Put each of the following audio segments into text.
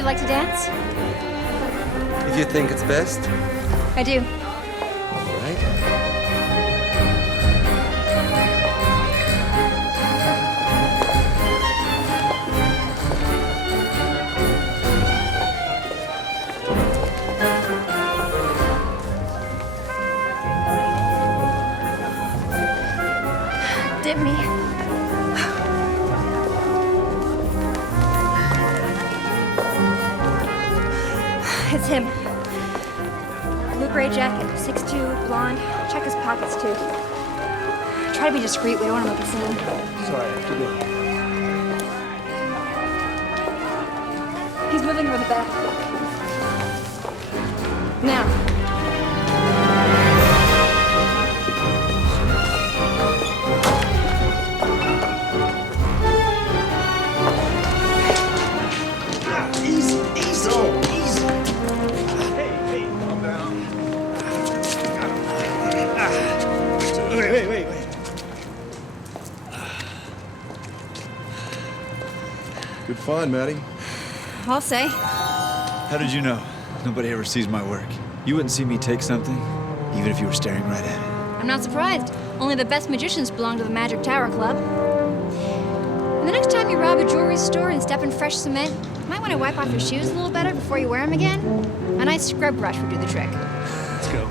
you like to dance? If you think it's best. I do. All right. Dip me. It's him. Blue-gray jacket, 6'2", blonde. Check his pockets, too. Try to be discreet. We don't want to make a scene. Sorry, I have to go. He's moving over the back. Now. Wait. Good find, Maddie. I'll say. How did you know? Nobody ever sees my work. You wouldn't see me take something, even if you were staring right at it. I'm not surprised. Only the best magicians belong to the Magic Tower Club. And the next time you rob a jewelry store and step in fresh cement, you might want to wipe off your shoes a little better before you wear them again. A nice scrub brush would do the trick. Let's go.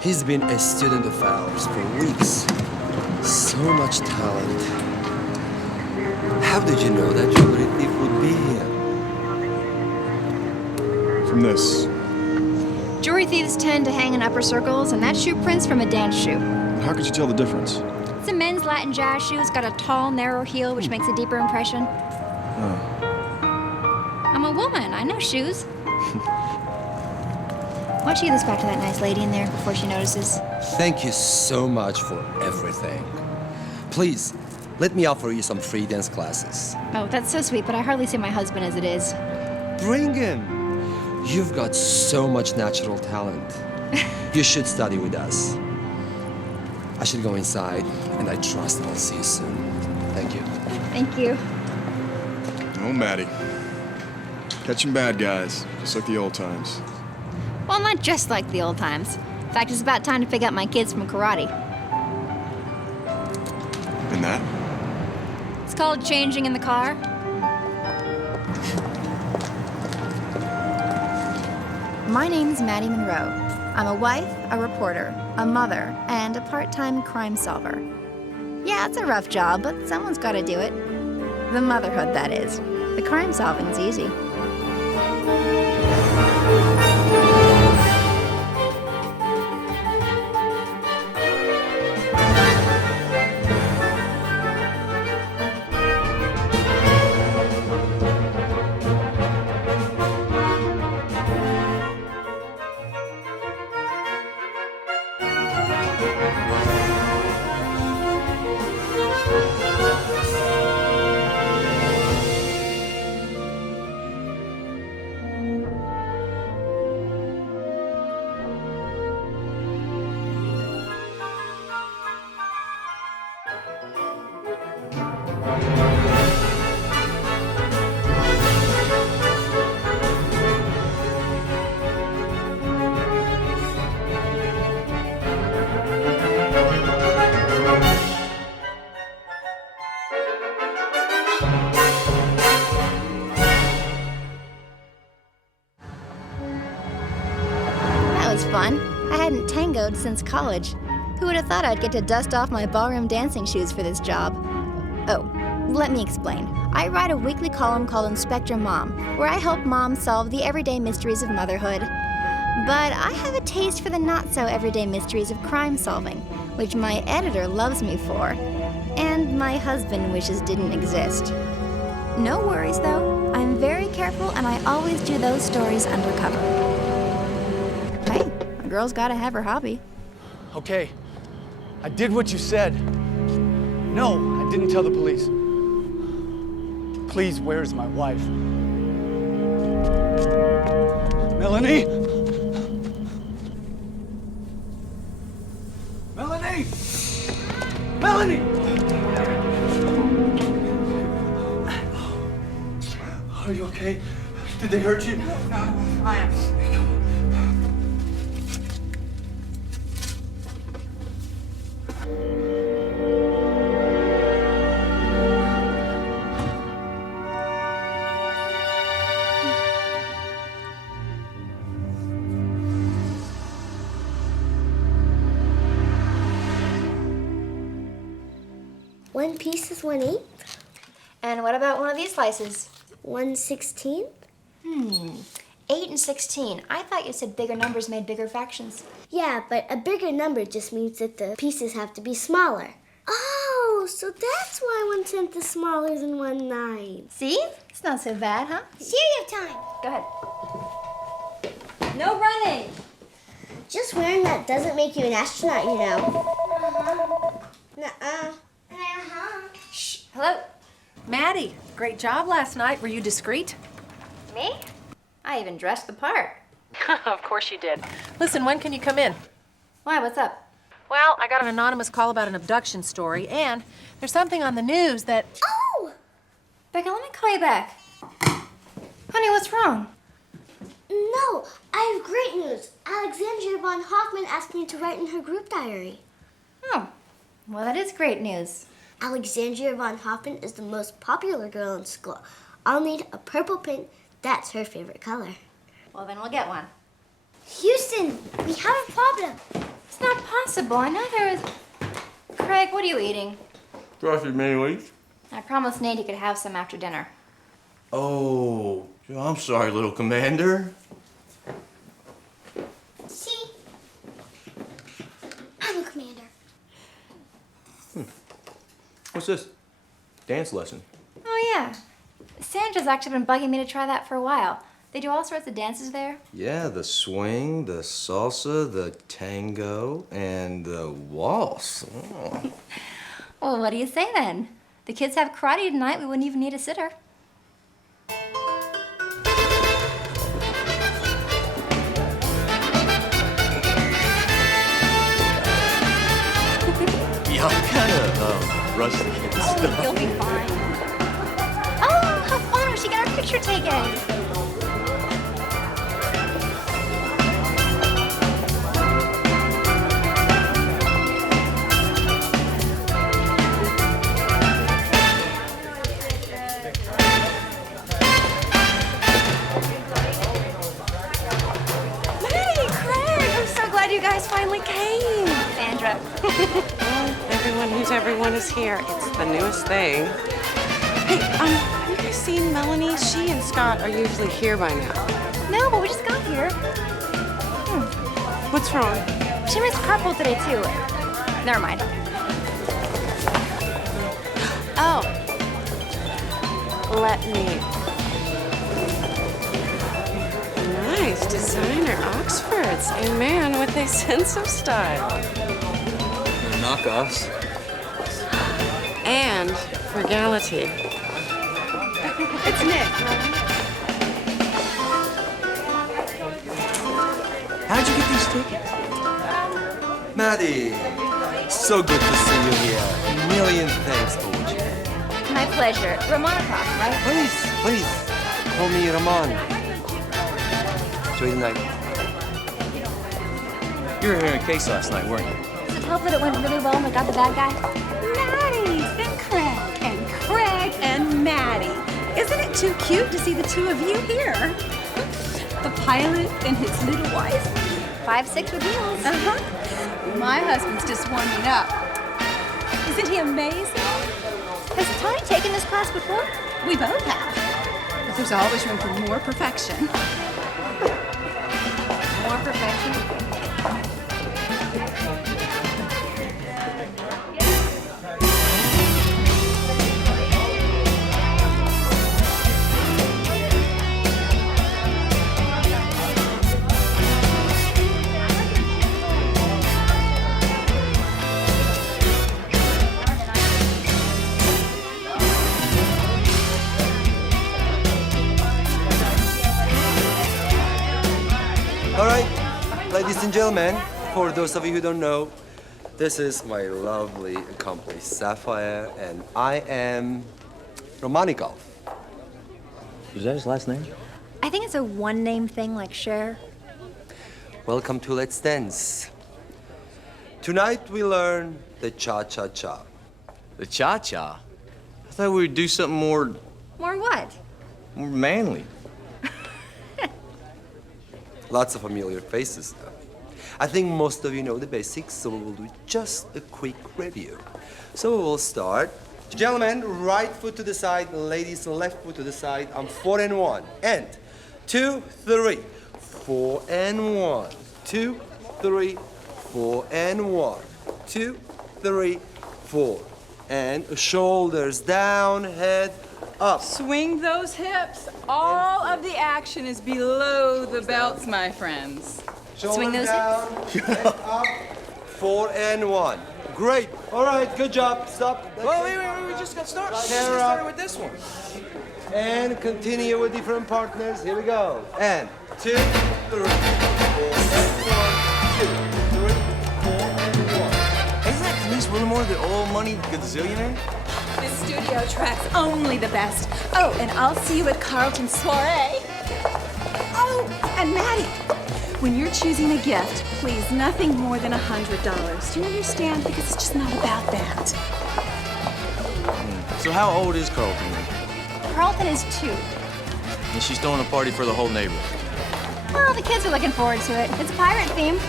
He's been a student of ours for weeks. So much talent. How did you know that jewelry thief would be here? From this. Jewelry thieves tend to hang in upper circles, and that shoe print's from a dance shoe. How could you tell the difference? It's a men's Latin jazz shoe. It's got a tall, narrow heel, which makes a deeper impression. Oh. I'm a woman. I know shoes. Why don't you give this back to that nice lady in there before she notices? Thank you so much for everything. Please, let me offer you some free dance classes. Oh, that's so sweet, but I hardly see my husband as it is. Bring him. You've got so much natural talent. You should study with us. I should go inside, and I trust I'll see you soon. Thank you. Thank you. Oh, Maddie. Catching bad guys, just like the old times. Well, not just like the old times. In fact, it's about time to pick up my kids from karate. And that? It's called changing in the car. My name's Maddie Monroe. I'm a wife, a reporter, a mother, and a part-time crime solver. Yeah, it's a rough job, but someone's got to do it. The motherhood, that is. The crime solving's easy. Fun. I hadn't tangoed since college. Who would have thought I'd get to dust off my ballroom dancing shoes for this job? Oh, let me explain. I write a weekly column called Inspector Mom, where I help moms solve the everyday mysteries of motherhood. But I have a taste for the not-so-everyday mysteries of crime solving, which my editor loves me for, and my husband wishes didn't exist. No worries, though. I'm very careful, and I always do those stories undercover. Hey, a girl's gotta have her hobby. Okay, I did what you said. No, I didn't tell the police. Please, where's my wife? Melanie? Melanie! Melanie! Are you okay? Did they hurt you? No, I am. One piece is 1/8. And what about one of these slices? 1/16. 8 and 16. I thought you said bigger numbers made bigger fractions. Yeah, but a bigger number just means that the pieces have to be smaller. Oh, so that's why 1/10 is smaller than 1/9. See? It's not so bad, huh? Cereal time. Go ahead. No running. Just wearing that doesn't make you an astronaut, you know. Nuh-uh. Shh. Hello? Maddie, great job last night. Were you discreet? Me? I even dressed the part. Of course you did. Listen, when can you come in? Why, what's up? Well, I got an anonymous call about an abduction story, and there's something on the news that... Oh! Becca, let me call you back. Honey, what's wrong? No, I have great news. Alexandria von Hoffman asked me to write in her group diary. Oh, well, that is great news. Alexandria von Hoffman is the most popular girl in school. I'll need a purple pin. That's her favorite color. Well, then we'll get one. Houston, we have a problem. It's not possible. I know there is... Craig, what are you eating? Sausage mayonnaise. I promised Nate he could have some after dinner. Oh, I'm sorry, little commander. See? I'm a commander. What's this? Dance lesson. Oh, yeah. Sandra's actually been bugging me to try that for a while. They do all sorts of dances there. Yeah, the swing, the salsa, the tango, and the waltz. Oh. Well, what do you say then? The kids have karate tonight. We wouldn't even need a sitter. Yeah, I'm kind of rusty and stuff. You'll be fine. Oh, how fun! We should get our picture taken. You guys finally came. Sandra. Everyone is here. It's the newest thing. Hey, have you guys seen Melanie? She and Scott are usually here by now. No, but we just got here. What's wrong? She missed carpool today, too. Never mind. Oh. Let me. Nice designer Oxfords. A man with a sense of style. Knockoffs. And frugality. It's Nick. How'd you get these tickets? Maddie, so good to see you here. A million thanks for what you did. My pleasure. Romanikoff, right? Please, call me Roman. Enjoy the night. You were here in a case last night, weren't you? Does it help that it went really well and we got the bad guy? Maddie and Craig and Maddie. Isn't it too cute to see the two of you here? The pilot and his little wife. 5'6" with heels. Uh-huh. My husband's just warming up. Isn't he amazing? Has Tony taken this class before? We both have. But there's always room for more perfection. More perfection? All right, ladies and gentlemen, for those of you who don't know, this is my lovely accomplice, Sapphire, and I am Romanikoff. Is that his last name? I think it's a one-name thing like Cher. Welcome to Let's Dance. Tonight we learn the cha-cha-cha. The cha-cha? I thought we would do something more What? manly. Lots of familiar faces, though. I think most of you know the basics, so we will do just a quick review. So we will start. Gentlemen, right foot to the side. Ladies, left foot to the side. On 4 and 1. And 2, 3. 4 and 1. 2, 3, 4 and 1. 2, 3, 4. And shoulders down, head up. Swing those hips. All of the action is below the belts, my friends. Swing those down, head up. 4 and 1. Great. All right, good job. Stop. Well, wait, we just got started. We just got started with this one. And continue with different partners. Here we go. And 2, 3, 4, and 1. 2, 3, 4, and 1. Isn't that Denise Willimore, the old money gazillionaire? This studio track's only the best. Oh, and I'll see you at Carlton's soiree. Oh, and Maddie, when you're choosing a gift, please, nothing more than $100. Do you understand? Because it's just not about that. So how old is Carlton then? Carlton is 2. And she's throwing a party for the whole neighborhood. Well, the kids are looking forward to it. It's pirate themed.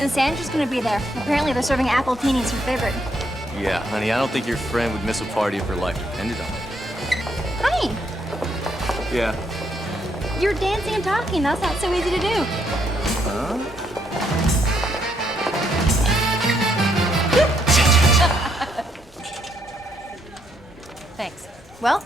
And Sandra's gonna be there. Apparently they're serving apple teenies, her favorite. Yeah, honey, I don't think your friend would miss a party if her life depended on it. Honey, Yeah. you're dancing and talking. That's not so easy to do. Huh? Thanks. Well,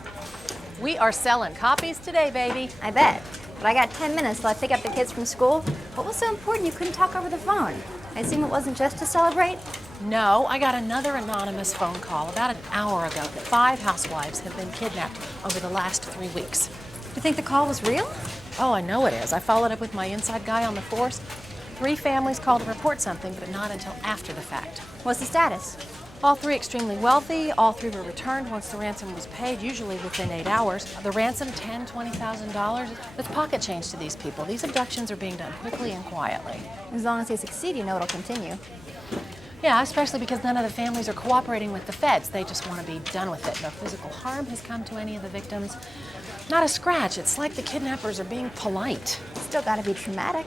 We are selling copies today, baby. I bet. But I got 10 minutes till I pick up the kids from school. What was so important you couldn't talk over the phone? I assume it wasn't just to celebrate? No, I got another anonymous phone call about an hour ago that 5 housewives have been kidnapped over the last 3 weeks. You think the call was real? Oh, I know it is. I followed up with my inside guy on the force. 3 families called to report something, but not until after the fact. What's the status? All 3 extremely wealthy. All 3 were returned once the ransom was paid, usually within 8 hours. The ransom, $10,000, $20,000. It's pocket change to these people. These abductions are being done quickly and quietly. As long as they succeed, you know it'll continue. Yeah, especially because none of the families are cooperating with the feds. They just want to be done with it. No physical harm has come to any of the victims. Not a scratch. It's like the kidnappers are being polite. Still gotta be traumatic.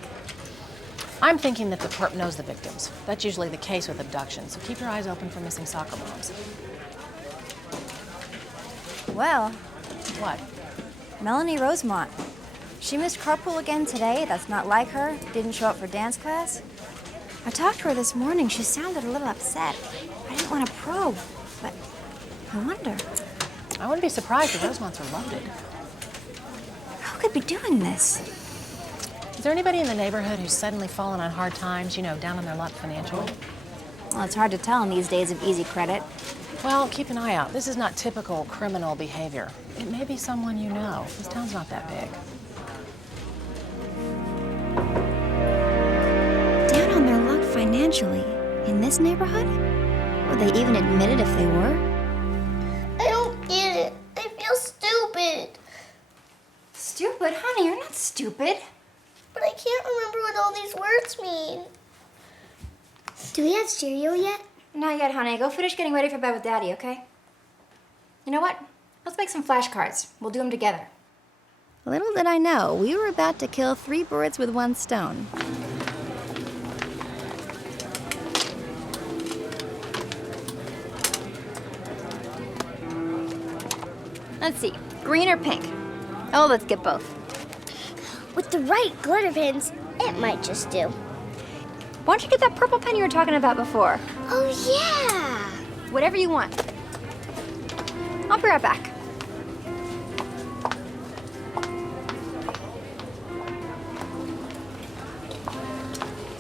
I'm thinking that the perp knows the victims. That's usually the case with abductions, so keep your eyes open for missing soccer moms. Well, What? Melanie Rosemont. She missed carpool again today. That's not like her. Didn't show up for dance class. I talked to her this morning. She sounded a little upset. I didn't want to probe, but I wonder. I wouldn't be surprised if Rosemonts are loaded. Who could be doing this? Is there anybody in the neighborhood who's suddenly fallen on hard times, you know, down on their luck financially? Well, it's hard to tell in these days of easy credit. Well, keep an eye out. This is not typical criminal behavior. It may be someone you know. This town's not that big. Down on their luck financially. In this neighborhood? Would they even admit it if they were? I don't get it. I feel stupid. Stupid? Honey, you're not stupid. But I can't remember what all these words mean. Do we have stereo yet? Not yet, honey. Go finish getting ready for bed with Daddy, okay? You know what? Let's make some flashcards. We'll do them together. Little did I know, we were about to kill 3 birds with 1 stone. Let's see, green or pink? Oh, let's get both. With the right glitter pins, it might just do. Why don't you get that purple pen you were talking about before? Oh, yeah. Whatever you want. I'll be right back.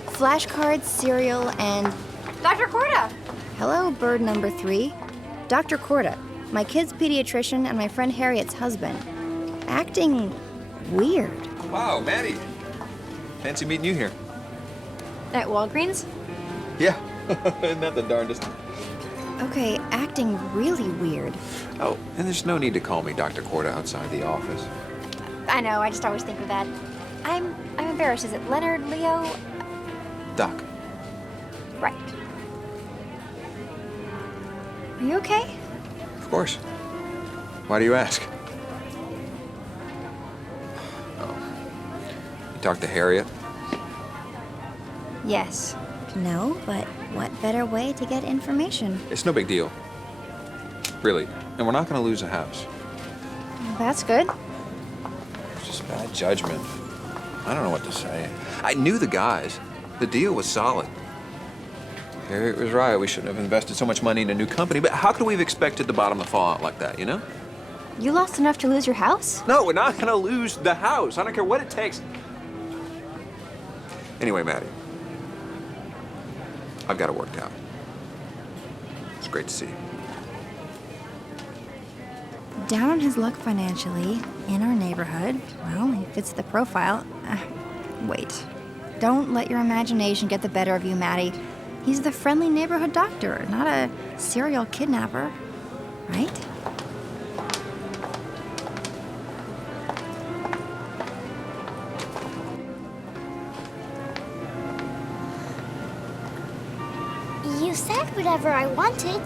Flashcards, cereal, and... Dr. Corda! Hello, bird number 3. Dr. Corda, my kid's pediatrician and my friend Harriet's husband. Acting weird. Wow, Maddie. Fancy meeting you here. At Walgreens? Yeah, isn't that the darndest? Okay, acting really weird. Oh, and there's no need to call me Dr. Corda outside the office. I know, I just always think of that. I'm embarrassed. Is it Leonard, Leo? Doc. Right. Are you okay? Of course. Why do you ask? Oh. You talked to Harriet? Yes. No, but what better way to get information? It's no big deal. Really. And we're not going to lose the house. That's good. It's just bad judgment. I don't know what to say. I knew the guys. The deal was solid. Harriet was right. We shouldn't have invested so much money in a new company. But how could we have expected the bottom to fall out like that, you know? You lost enough to lose your house? No, we're not going to lose the house. I don't care what it takes. Anyway, Maddie. I've got it worked out. It's great to see you. Down on his luck financially, in our neighborhood. Well, he fits the profile. Wait. Don't let your imagination get the better of you, Maddie. He's the friendly neighborhood doctor, not a serial kidnapper. Right? You said whatever I wanted.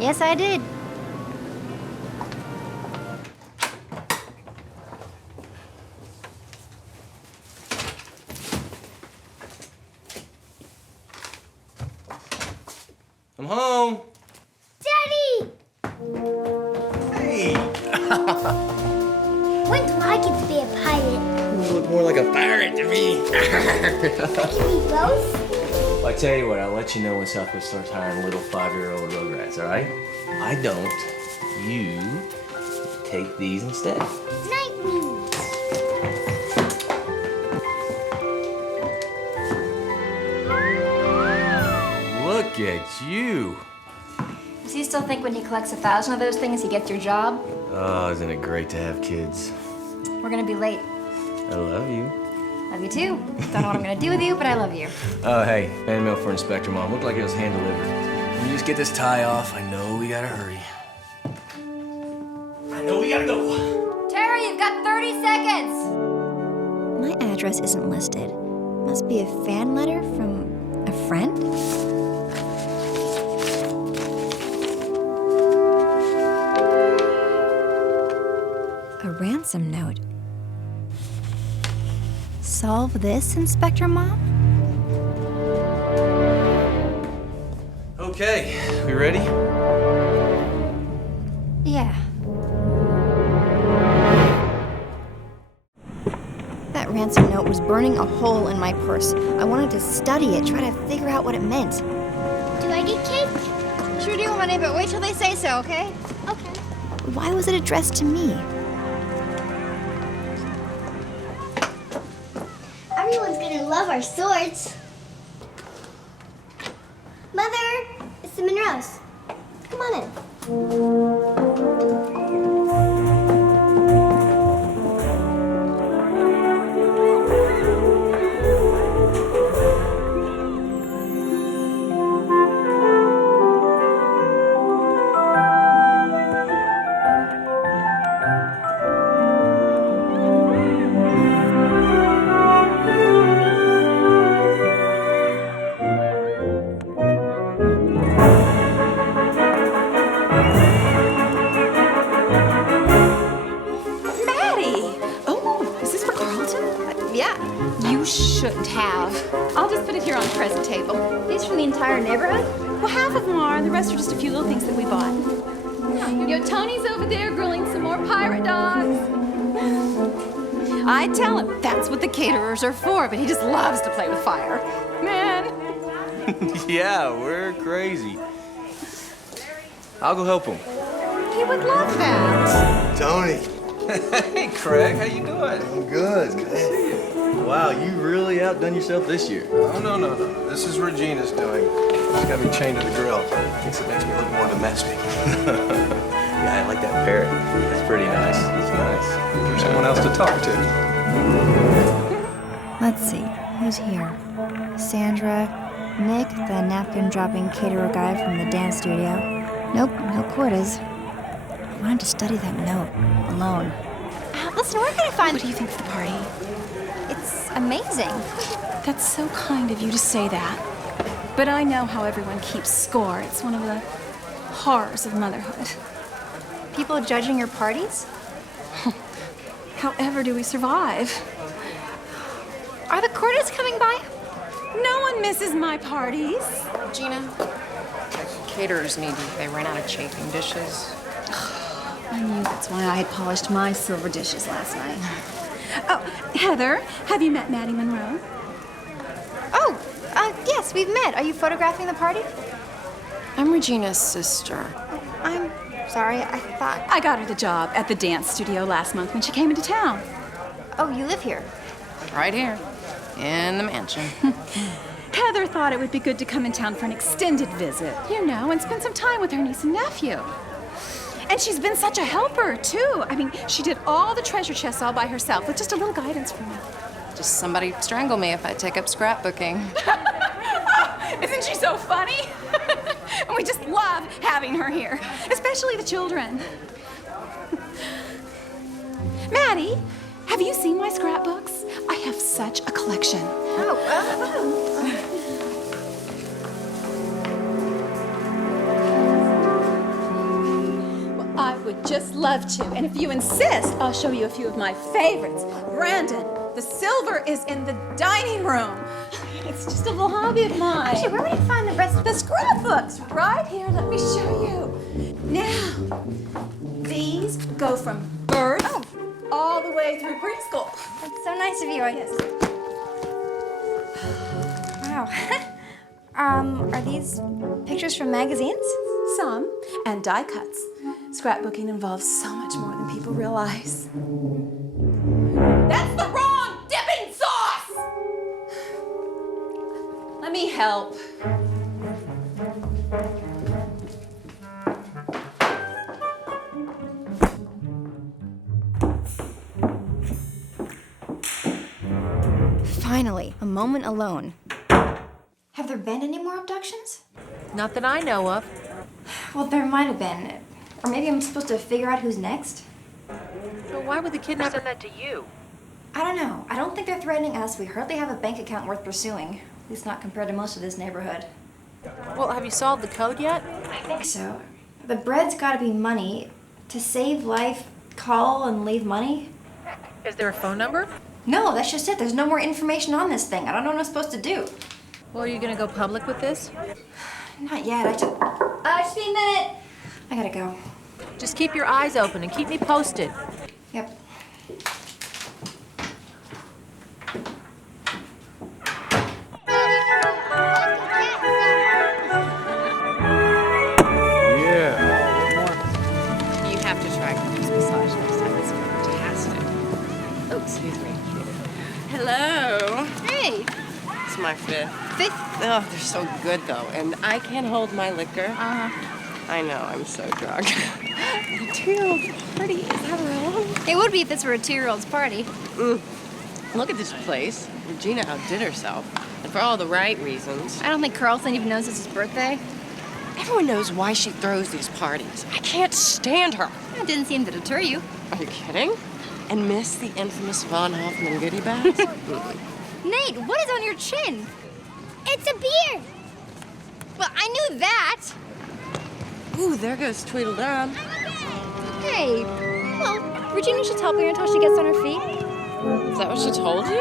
Yes, I did. I'm home. Daddy! Hey. When do I get to be a pilot? You look more like a pirate to me. I can be both. Well, I tell you what, I'll let you know when Southwest starts hiring little 5-year-old rugrats, all right? I don't. You take these instead. Night means. Look at you. Does he still think when he collects 1,000 of those things, he gets your job? Oh, isn't it great to have kids? We're gonna be late. I love you. Love you too. Don't know what I'm gonna do with you, but I love you. Oh, hey, fan mail for Inspector Mom. Looked like it was hand-delivered. Can you just get this tie off? I know we gotta hurry. I know we gotta go. Tara, you've got 30 seconds! My address isn't listed. Must be a fan letter from a friend? A ransom note. Solve this, Inspector Mom? Okay, we ready? Yeah. That ransom note was burning a hole in my purse. I wanted to study it, try to figure out what it meant. Do I get cake? Sure do, honey, but wait till they say so, okay? Okay. Why was it addressed to me? Everyone's gonna love our swords. Mother, it's the Monroes. Come on in. Shouldn't have. I'll just put it here on the present table. These from the entire neighborhood? Well, half of them are, and the rest are just a few little things that we bought. Yo, Tony's over there grilling some more pirate dogs. I tell him that's what the caterers are for, but he just loves to play with fire. Man. Yeah, we're crazy. I'll go help him. He would love that. Tony. Hey, Craig, how you doing? I'm good. Good to see you. Wow, you really outdone yourself this year. Oh, no. This is Regina's doing. She's got me chained to the grill. Thinks it makes me look more domestic. Yeah, I like that parrot. That's pretty nice. It's nice. There's someone else to talk to. Let's see, who's here? Sandra, Nick, the napkin-dropping caterer guy from the dance studio. Nope, no quarters. I wanted to study that note alone. Listen, where can I find... What do you think of the party? It's amazing. That's so kind of you to say that. But I know how everyone keeps score. It's one of the horrors of motherhood. People judging your parties? However do we survive? Are the Cordes coming by? No one misses my parties. Gina, caterers need you. They ran out of chafing dishes. I knew that's why I had polished my silver dishes last night. Oh, Heather, have you met Maddie Monroe? Oh, yes, we've met. Are you photographing the party? I'm Regina's sister. I'm sorry, I thought... I got her the job at the dance studio last month when she came into town. Oh, you live here? Right here, in the mansion. Heather thought it would be good to come in town for an extended visit, you know, and spend some time with her niece and nephew. And she's been such a helper, too. I mean, she did all the treasure chests all by herself with just a little guidance from me. Just somebody strangle me if I take up scrapbooking. Isn't she so funny? And we just love having her here, especially the children. Maddie, have you seen my scrapbooks? I have such a collection. Well, I would just love to, and if you insist, I'll show you a few of my favorites. Brandon, the silver is in the dining room. It's just a little hobby of mine. Actually, where would I find the rest of the scrapbooks? Right here, let me show you. Now, these go from birth all the way through preschool. That's so nice of you, I guess. Wow. Are these pictures from magazines? Some, and die cuts. Scrapbooking involves so much more than people realize. That's the wrong dipping sauce! Let me help. Finally, a moment alone. Have there been any more abductions? Not that I know of. Well, there might have been. Or maybe I'm supposed to figure out who's next. So why would the kidnapper send that to you? I don't know. I don't think they're threatening us. We hardly have a bank account worth pursuing. At least not compared to most of this neighborhood. Well, have you solved the code yet? I think so. The bread's gotta be money. To save life, call and leave money. Is there a phone number? No, that's just it. There's no more information on this thing. I don't know what I'm supposed to do. Well, are you gonna go public with this? Not yet. Just be a minute. I gotta go. Just keep your eyes open and keep me posted. Yep. You have to try this massage next time. It's fantastic. Oh, excuse me. Hello. Hey. It's my fifth. Fifth? Oh, they're so good though, and I can't hold my liquor. I know, I'm so drunk. A 2-year-old party, is that wrong? It would be if this were a 2-year-old's party. Look at this place. Regina outdid herself, and for all the right reasons. I don't think Carlton even knows it's his birthday. Everyone knows why she throws these parties. I can't stand her. That didn't seem to deter you. Are you kidding? And miss the infamous Von Hoffman goodie bags? Nate, what is on your chin? It's a beard. Well, I knew that. Ooh, there goes Tweedledum. Hey, well, Regina should help her until she gets on her feet. Is that what she told you?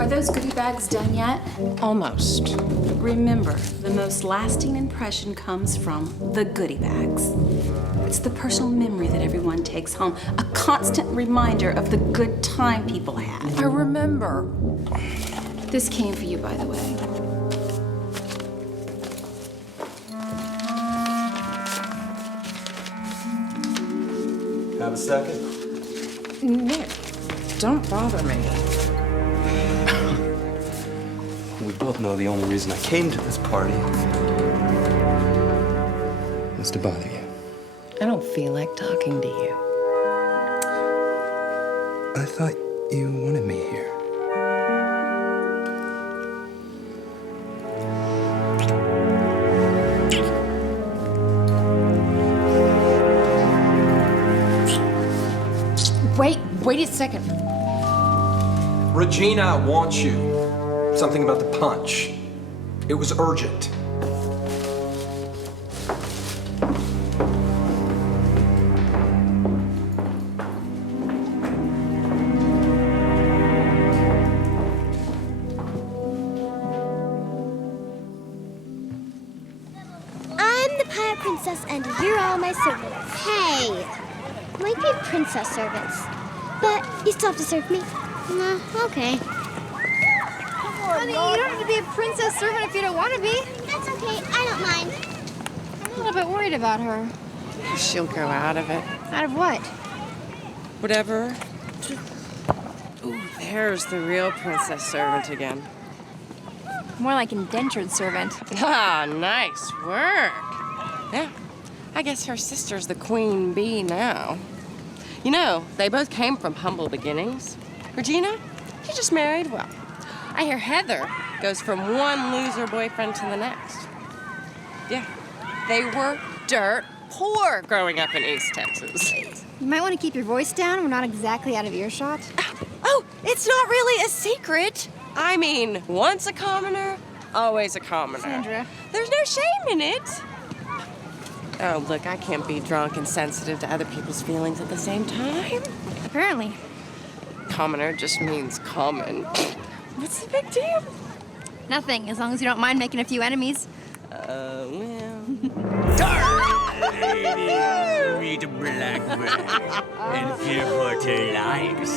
Are those goodie bags done yet? Almost. Remember, the most lasting impression comes from the goodie bags. It's the personal memory that everyone takes home, a constant reminder of the good time people had. I remember. This came for you, by the way. Have a second? Nick, don't bother me. We both know the only reason I came to this party was to bother you. I don't feel like talking to you. I thought you wanted me here. a second. Regina wants you. Something about the punch. It was urgent. I'm the pirate princess, and you're all my servants. Hey, might be princess servants, but you still have to serve me. No, okay. Honey, you don't have to be a princess servant if you don't want to be. That's okay. I don't mind. I'm a little bit worried about her. She'll grow out of it. Out of what? Whatever. Ooh, there's the real princess servant again. More like indentured servant. Ah, nice work. Yeah, I guess her sister's the queen bee now. You know, they both came from humble beginnings. Regina, she just married well. I hear Heather goes from one loser boyfriend to the next. Yeah, they were dirt poor growing up in East Texas. You might want to keep your voice down. We're not exactly out of earshot. Oh, it's not really a secret. I mean, once a commoner, always a commoner. Sandra. There's no shame in it. Oh, look, I can't be drunk and sensitive to other people's feelings at the same time. Apparently. Commoner just means common. What's the big deal? Nothing, as long as you don't mind making a few enemies. Well. Ladies, read a blackbird and fear for their lives.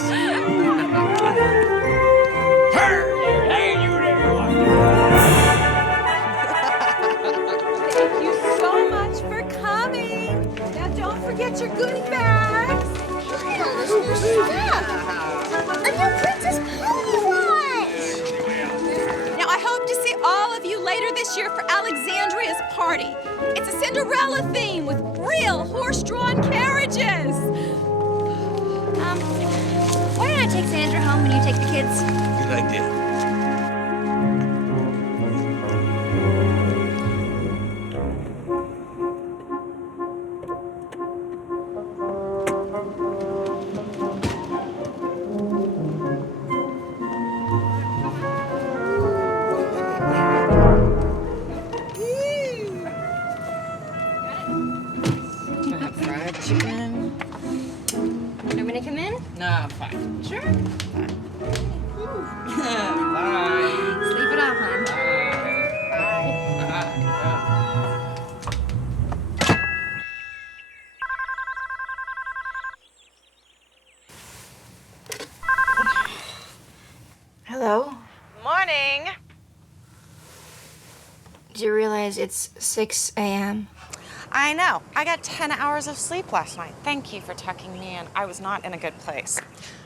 Hey, you Thank you so much for coming. Now don't forget your goodie bags. All this new stuff. A new princess pony watch. Now I hope to see all of you later this year for Alexandria's party. It's a Cinderella theme with real horse-drawn carriages. Why don't I take Sandra home and you take the kids? Good idea. Fried chicken. Want me to come in? No, I'm fine. Sure. Bye. Sleep it off, hon. Hello? Morning. Do you realize it's 6 a.m.? I know. I got 10 hours of sleep last night. Thank you for tucking me in. I was not in a good place.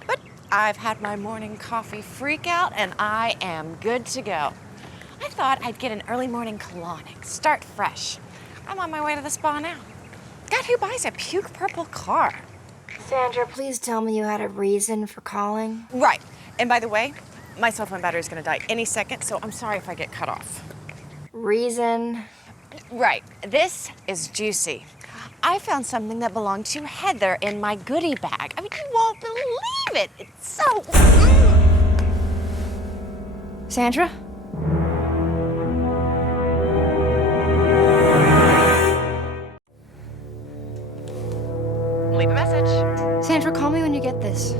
But I've had my morning coffee freak out, and I am good to go. I thought I'd get an early morning colonic, start fresh. I'm on my way to the spa now. God, who buys a puke purple car? Sandra, please tell me you had a reason for calling. Right. And by the way, my cell phone battery is going to die any second, so I'm sorry if I get cut off. Reason? Right. This is juicy. I found something that belonged to Heather in my goodie bag. I mean, you won't believe it. It's so... Sandra? Leave a message. Sandra, call me when you get this.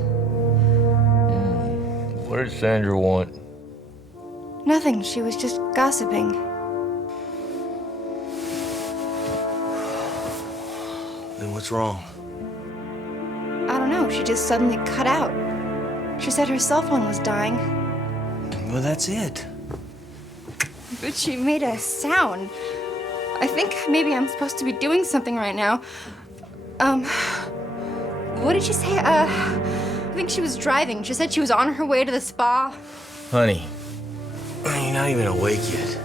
What did Sandra want? Nothing. She was just gossiping. Then what's wrong? I don't know. She just suddenly cut out. She said her cell phone was dying. Well, that's it. But she made a sound. I think maybe I'm supposed to be doing something right now. What did she say? I think she was driving. She said she was on her way to the spa. Honey, you're not even awake yet.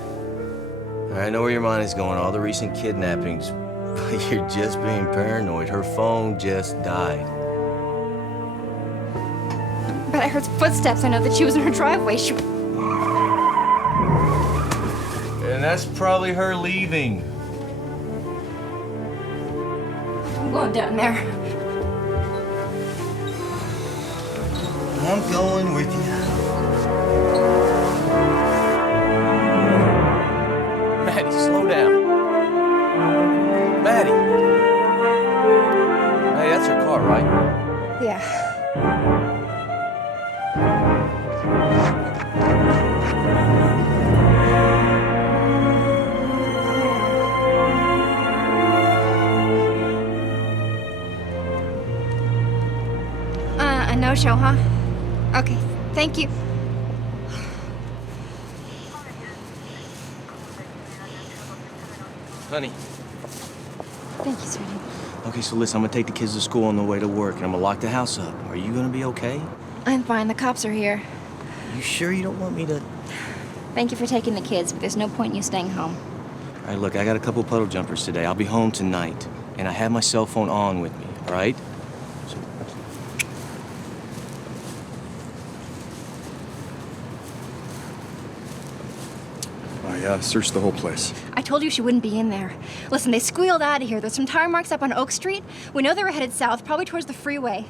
I know where your mind is going, all the recent kidnappings, but you're just being paranoid. Her phone just died. But I heard footsteps. I know that she was in her driveway. And that's probably her leaving. I'm going down there. I'm going with you. Maddie, slow down. Maddie. Hey, that's her car, right? Yeah. A no-show, huh? Okay, thank you. Honey. Thank you, sweetie. Okay, so listen, I'm gonna take the kids to school on the way to work, and I'm gonna lock the house up. Are you gonna be okay? I'm fine. The cops are here. You sure you don't want me to? Thank you for taking the kids, but there's no point in you staying home. All right, look, I got a couple puddle jumpers today. I'll be home tonight, and I have my cell phone on with me, all right? So... I searched the whole place. I told you she wouldn't be in there. Listen, they squealed out of here. There's some tire marks up on Oak Street. We know they were headed south, probably towards the freeway.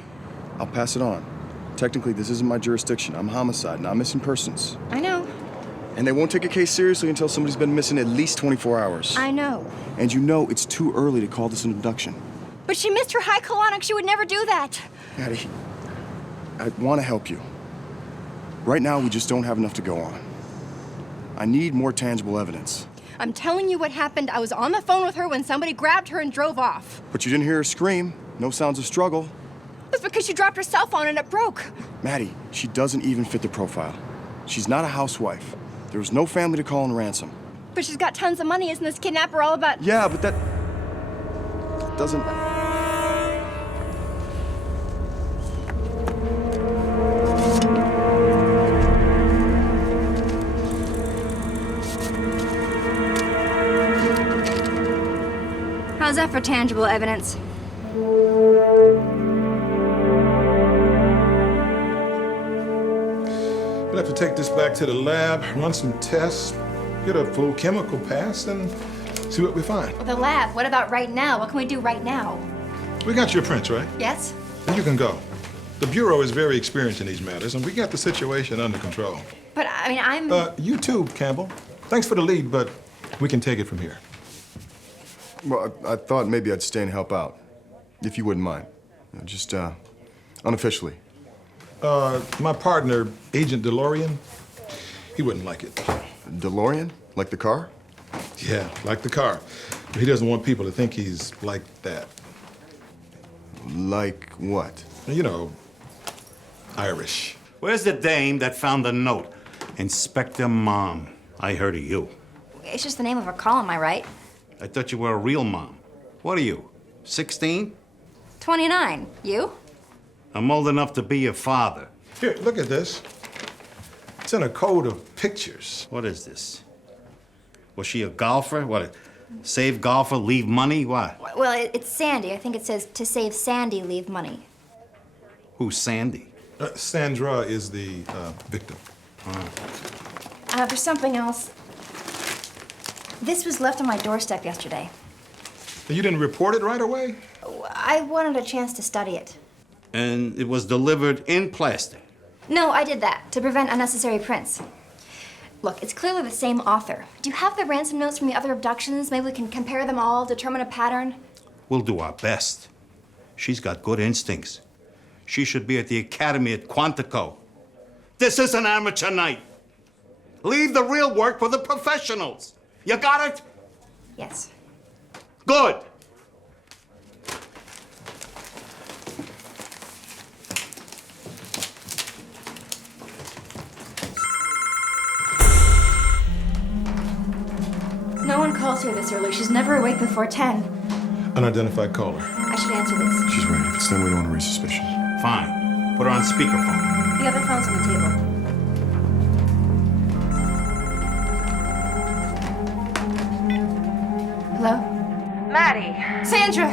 I'll pass it on. Technically, this isn't my jurisdiction. I'm homicide, not missing persons. I know. And they won't take a case seriously until somebody's been missing at least 24 hours. I know. And you know it's too early to call this an abduction. But she missed her high colonic. She would never do that. Maddie, I want to help you. Right now, we just don't have enough to go on. I need more tangible evidence. I'm telling you what happened. I was on the phone with her when somebody grabbed her and drove off. But you didn't hear her scream. No sounds of struggle. It's because she dropped her cell phone and it broke. Maddie, she doesn't even fit the profile. She's not a housewife. There was no family to call in ransom. But she's got tons of money. Isn't this kidnapper all about... Yeah, but that doesn't... How's that for tangible evidence? We'll have to take this back to the lab, run some tests, get a full chemical pass, and see what we find. The lab. What about right now? What can we do right now? We got your prints, right? Yes? And you can go. The Bureau is very experienced in these matters, and we got the situation under control. But, I mean, I'm... You too, Campbell. Thanks for the lead, but we can take it from here. Well, I thought maybe I'd stay and help out, if you wouldn't mind. Just, unofficially. My partner, Agent DeLorean, he wouldn't like it. DeLorean? Like the car? Yeah, like the car. But he doesn't want people to think he's like that. Like what? You know, Irish. Where's the dame that found the note? Inspector Mom. I heard of you. It's just the name of her call, am I right? I thought you were a real mom. What are you, 16? 29. You? I'm old enough to be your father. Here, look at this. It's in a code of pictures. What is this? Was she a golfer? What, save golfer, leave money? What? Well, it's Sandy. I think it says, to save Sandy, leave money. Who's Sandy? Sandra is the victim. There's something else. This was left on my doorstep yesterday. You didn't report it right away? I wanted a chance to study it. And it was delivered in plastic. No, I did that to prevent unnecessary prints. Look, it's clearly the same author. Do you have the ransom notes from the other abductions? Maybe we can compare them all, determine a pattern? We'll do our best. She's got good instincts. She should be at the academy at Quantico. This is an amateur night. Leave the real work for the professionals. You got it? Yes. Good. No one calls her this early. She's never awake before 10. Unidentified caller. I should answer this. She's right. If it's them, we don't want to raise suspicion. Fine. Put her on speakerphone. The other phone's on the table. Hello? Maddie. Sandra!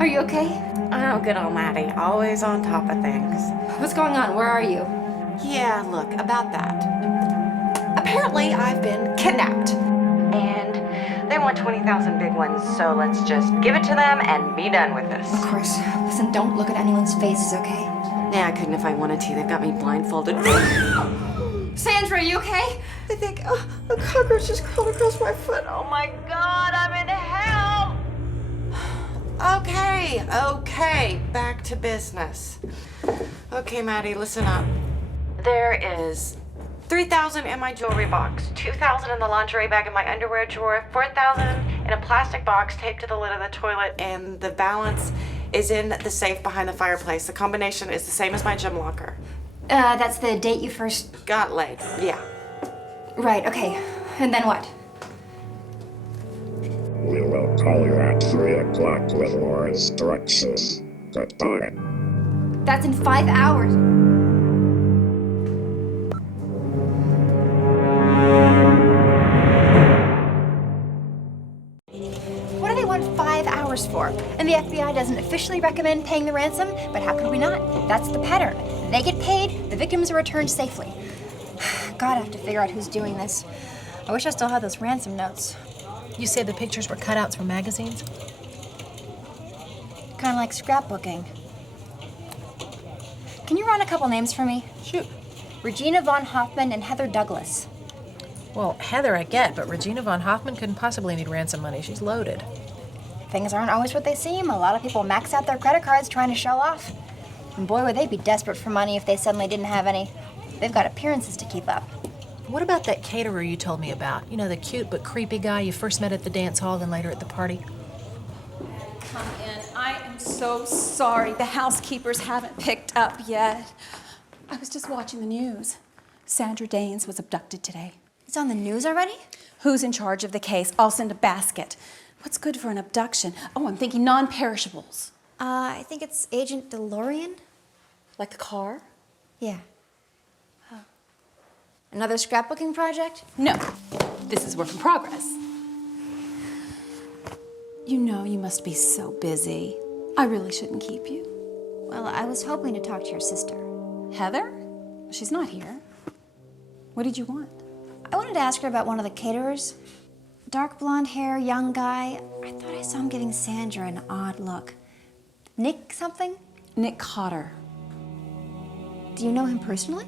Are you okay? Oh, good old Maddie. Always on top of things. What's going on? Where are you? Yeah, look, about that. Apparently, I've been kidnapped. And they want 20,000 big ones, so let's just give it to them and be done with this. Of course. Listen, don't look at anyone's faces, okay? Yeah, I couldn't if I wanted to. They've got me blindfolded. Sandra, you okay? I think a cockroach just crawled across my foot. Oh my God, I'm in hell! Okay, back to business. Okay, Maddie, listen up. There is $3,000 in my jewelry box, $2,000 in the lingerie bag in my underwear drawer, $4,000 in a plastic box taped to the lid of the toilet, and the balance is in the safe behind the fireplace. The combination is the same as my gym locker. That's the date you first got laid. Yeah. Right, okay. And then what? We will call you at 3 o'clock with more instructions. Goodbye. That's in 5 hours. What do they want 5 hours for? And the FBI doesn't officially recommend paying the ransom, but how could we not? That's the pattern. They get paid, the victims are returned safely. God, I have to figure out who's doing this. I wish I still had those ransom notes. You say the pictures were cutouts from magazines? Kind of like scrapbooking. Can you run a couple names for me? Shoot. Regina von Hoffman and Heather Douglas. Well, Heather I get, but Regina von Hoffman couldn't possibly need ransom money. She's loaded. Things aren't always what they seem. A lot of people max out their credit cards trying to show off. And boy, would they be desperate for money if they suddenly didn't have any. They've got appearances to keep up. What about that caterer you told me about? You know, the cute but creepy guy you first met at the dance hall and later at the party? Come in. I am so sorry the housekeepers haven't picked up yet. I was just watching the news. Sandra Daines was abducted today. It's on the news already? Who's in charge of the case? I'll send a basket. What's good for an abduction? Oh, I'm thinking non-perishables. I think it's Agent DeLorean. Like a car? Yeah. Oh. Another scrapbooking project? No. This is work in progress. You know you must be so busy. I really shouldn't keep you. Well, I was hoping to talk to your sister. Heather? She's not here. What did you want? I wanted to ask her about one of the caterers. Dark blonde hair, young guy. I thought I saw him giving Sandra an odd look. Nick something? Nick Cotter. Do you know him personally?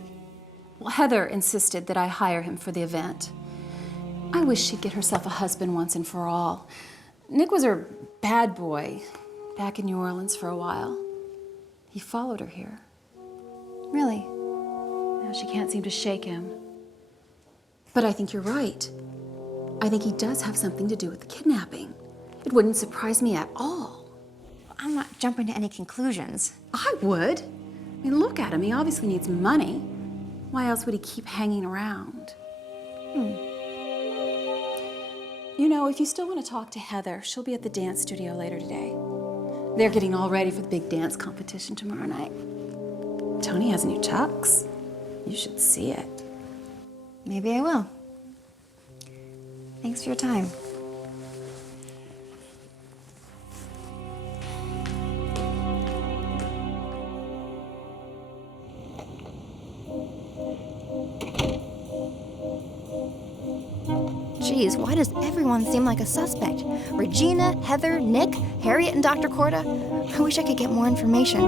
Well, Heather insisted that I hire him for the event. I wish she'd get herself a husband once and for all. Nick was her bad boy back in New Orleans for a while. He followed her here. Really? Now she can't seem to shake him. But I think you're right. I think he does have something to do with the kidnapping. It wouldn't surprise me at all. I'm not jumping to any conclusions. I would. I mean, look at him. He obviously needs money. Why else would he keep hanging around? You know, if you still want to talk to Heather, she'll be at the dance studio later today. They're getting all ready for the big dance competition tomorrow night. Tony has new tux. You should see it. Maybe I will. Thanks for your time. Geez, why does everyone seem like a suspect? Regina, Heather, Nick, Harriet, and Dr. Corda? I wish I could get more information.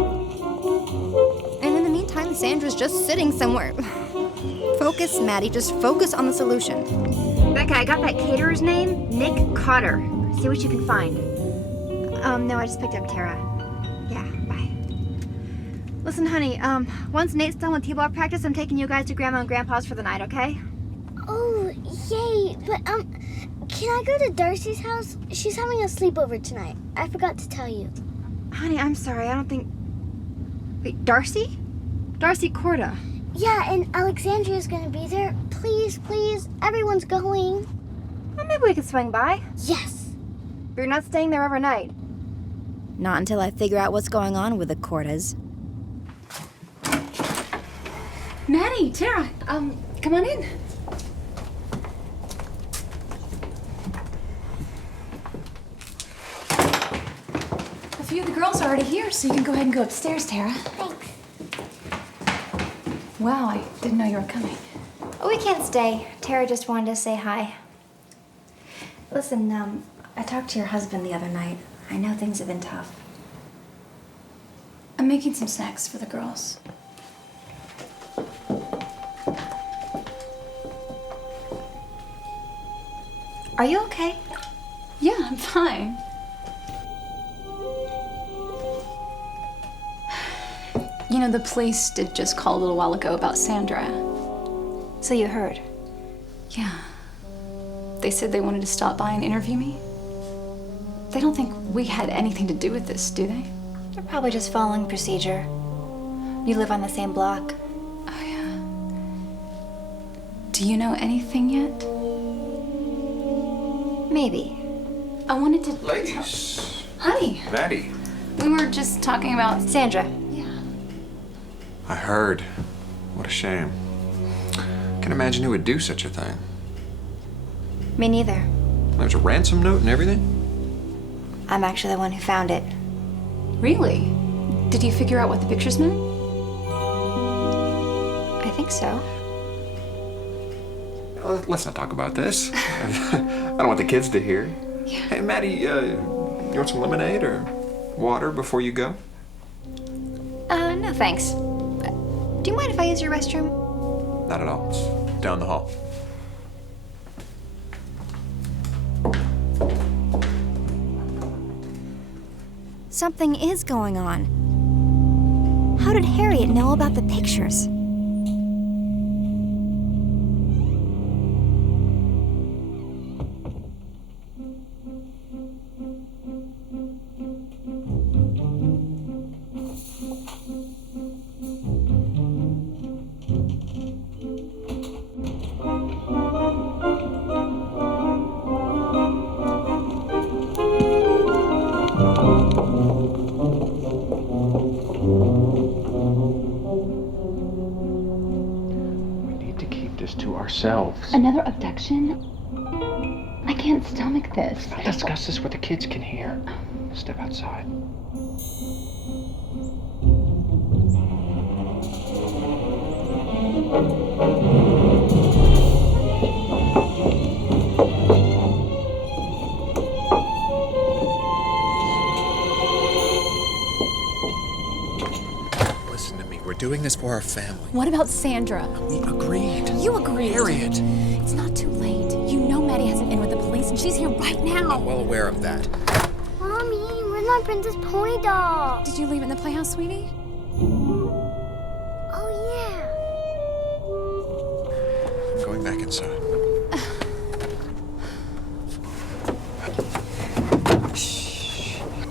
And in the meantime, Sandra's just sitting somewhere. Focus, Maddie, just focus on the solution. Becca, I got that caterer's name, Nick Cotter. See what you can find. No, I just picked up Tara. Yeah, bye. Listen, honey, once Nate's done with T-ball practice, I'm taking you guys to Grandma and Grandpa's for the night, okay? Oh, yay. But, can I go to Darcy's house? She's having a sleepover tonight. I forgot to tell you. Honey, I'm sorry, I don't think... Wait, Darcy? Darcy Corda. Yeah, and Alexandria's gonna be there. Please, please, everyone's going. Well, maybe we could swing by. Yes. But you're not staying there overnight. Not until I figure out what's going on with the Cordas. Maddie, Tara, come on in. A few of the girls are already here, so you can go ahead and go upstairs, Tara. Thanks. Wow, I didn't know you were coming. Oh, we can't stay. Tara just wanted to say hi. Listen, I talked to your husband the other night. I know things have been tough. I'm making some snacks for the girls. Are you okay? Yeah, I'm fine. You know, the police did just call a little while ago about Sandra. So you heard? Yeah. They said they wanted to stop by and interview me. They don't think we had anything to do with this, do they? They're probably just following procedure. You live on the same block. Oh, yeah. Do you know anything yet? Maybe. I wanted to... Ladies. Honey. Maddie. We were just talking about... Sandra. Yeah. I heard. What a shame. Can't imagine who would do such a thing. Me neither. There's a ransom note and everything? I'm actually the one who found it. Really? Did you figure out what the pictures meant? I think so. Let's not talk about this. I don't want the kids to hear. Yeah. Hey, Maddie, you want some lemonade or water before you go? No thanks. Do you mind if I use your restroom? Not at all. It's down the hall. Something is going on. How did Harriet know about the pictures? Ourselves. Another abduction? I can't stomach this. Let's not discuss this where the kids can hear. Step outside. Listen to me. We're doing this for our family. What about Sandra? We agreed. You agreed. Harriet. It's not too late. You know Maddie has an in with the police, and she's here right now. I'm well aware of that. Mommy, where's my Princess Pony doll? Did you leave it in the playhouse, sweetie? Oh, yeah. I'm going back inside.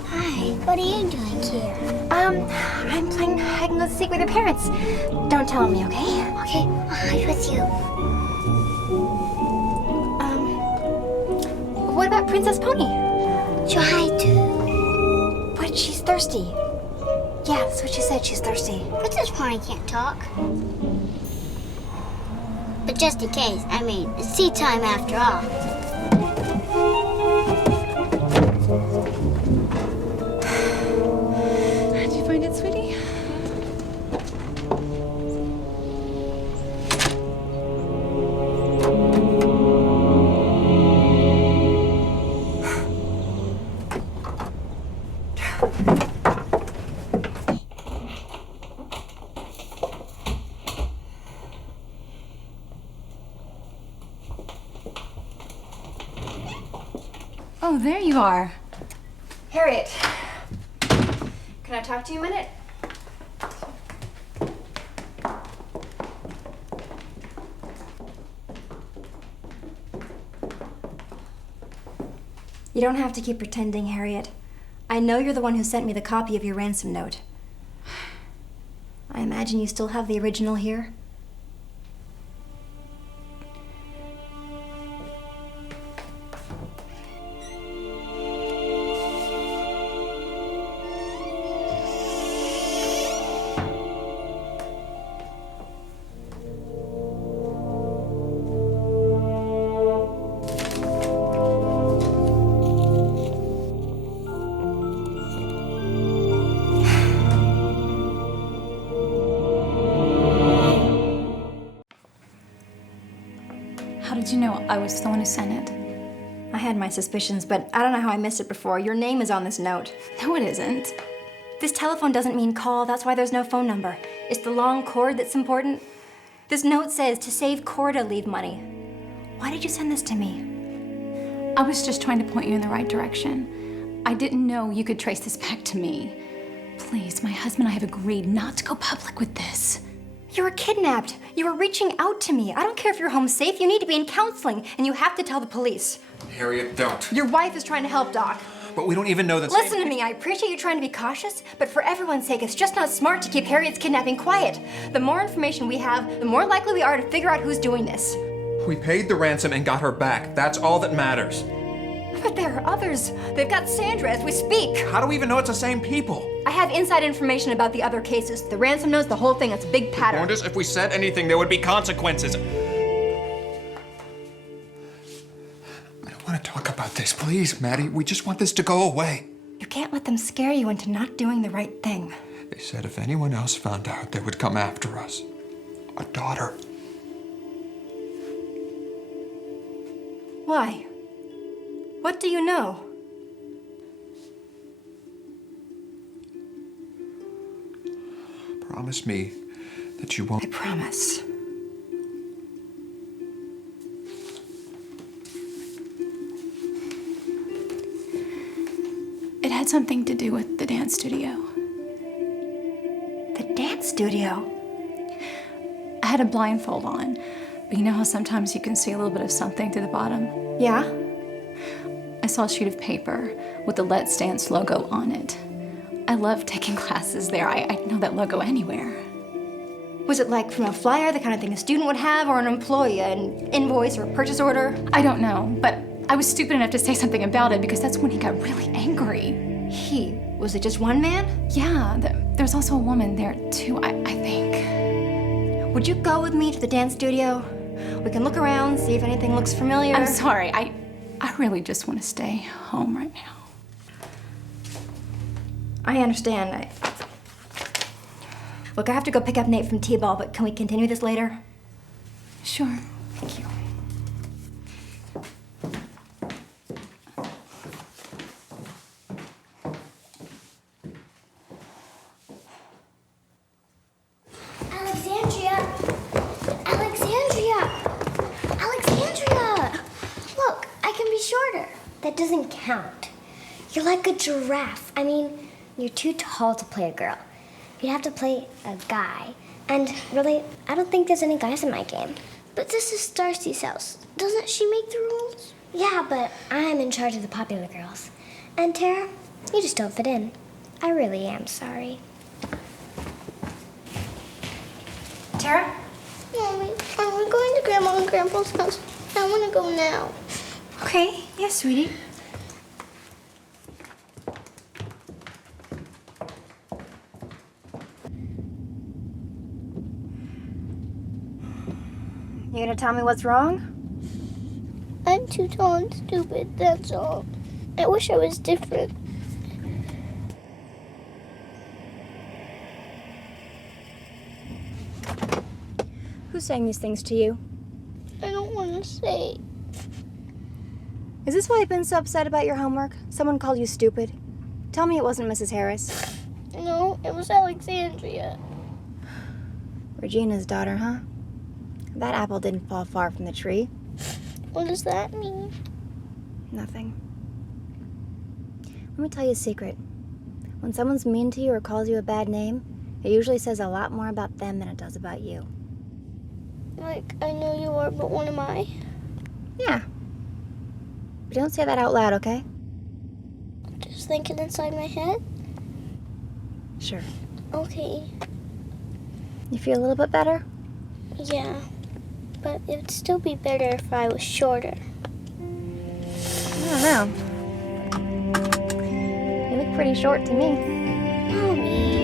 Hi, what are you doing here? I'm playing hide and go seek with your parents. Don't tell me, okay? Okay, I'll hide with you. What about Princess Pony? Try to. But she's thirsty. Yeah, that's what she said, she's thirsty. Princess Pony can't talk. But just in case, I mean, it's tea time after all. Did you find it, sweetie? Oh, there you are. Harriet, can I talk to you a minute? You don't have to keep pretending, Harriet. I know you're the one who sent me the copy of your ransom note. I imagine you still have the original here? How did you know I was the one who sent it? I had my suspicions, but I don't know how I missed it before. Your name is on this note. No, it isn't. This telephone doesn't mean call, that's why there's no phone number. It's the long cord that's important. This note says to save Corda, leave money. Why did you send this to me? I was just trying to point you in the right direction. I didn't know you could trace this back to me. Please, my husband and I have agreed not to go public with this. You were kidnapped. You were reaching out to me. I don't care if you're home safe. You need to be in counseling, and you have to tell the police. Harriet, don't. Your wife is trying to help, Doc. But we don't even know that. Listen to me. I appreciate you trying to be cautious, but for everyone's sake, it's just not smart to keep Harriet's kidnapping quiet. The more information we have, the more likely we are to figure out who's doing this. We paid the ransom and got her back. That's all that matters. But there are others. They've got Sandra as we speak. How do we even know it's the same people? I have inside information about the other cases. The ransom knows the whole thing. It's a big pattern. They warned us if we said anything, there would be consequences. I don't want to talk about this. Please, Maddie. We just want this to go away. You can't let them scare you into not doing the right thing. They said if anyone else found out, they would come after us. Our daughter. Why? What do you know? Promise me that you won't. I promise. It had something to do with the dance studio. The dance studio? I had a blindfold on, but you know how sometimes you can see a little bit of something through the bottom? Yeah? I saw a sheet of paper with the Let's Dance logo on it. I love taking classes there. I know that logo anywhere. Was it like from a flyer, the kind of thing a student would have, or an employee, an invoice or a purchase order? I don't know, but I was stupid enough to say something about it because that's when he got really angry. He? Was it just one man? Yeah, there's also a woman there too, I think. Would you go with me to the dance studio? We can look around, see if anything looks familiar. I'm sorry, I really just want to stay home right now. I understand. Look, I have to go pick up Nate from T-ball, but can we continue this later? Sure. Thank you. Alexandria! Look, I can be shorter. That doesn't count. You're like a giraffe. I mean, you're too tall to play a girl. You'd have to play a guy. And really, I don't think there's any guys in my game. But this is Darcy's house. Doesn't she make the rules? Yeah, but I'm in charge of the popular girls. And Tara, you just don't fit in. I really am sorry. Tara? Mommy, we're going to Grandma and Grandpa's house. I want to go now. Okay. Yes, sweetie. You gonna tell me what's wrong? I'm too tall and stupid, that's all. I wish I was different. Who's saying these things to you? I don't want to say. Is this why you've been so upset about your homework? Someone called you stupid? Tell me it wasn't Mrs. Harris. No, it was Alexandria. Regina's daughter, huh? That apple didn't fall far from the tree. What does that mean? Nothing. Let me tell you a secret. When someone's mean to you or calls you a bad name, it usually says a lot more about them than it does about you. Like, I know you are, but what am I? Yeah. But don't say that out loud, okay? Just thinking inside my head? Sure. Okay. You feel a little bit better? Yeah. But it would still be better if I was shorter. I don't know. You look pretty short to me. Mommy.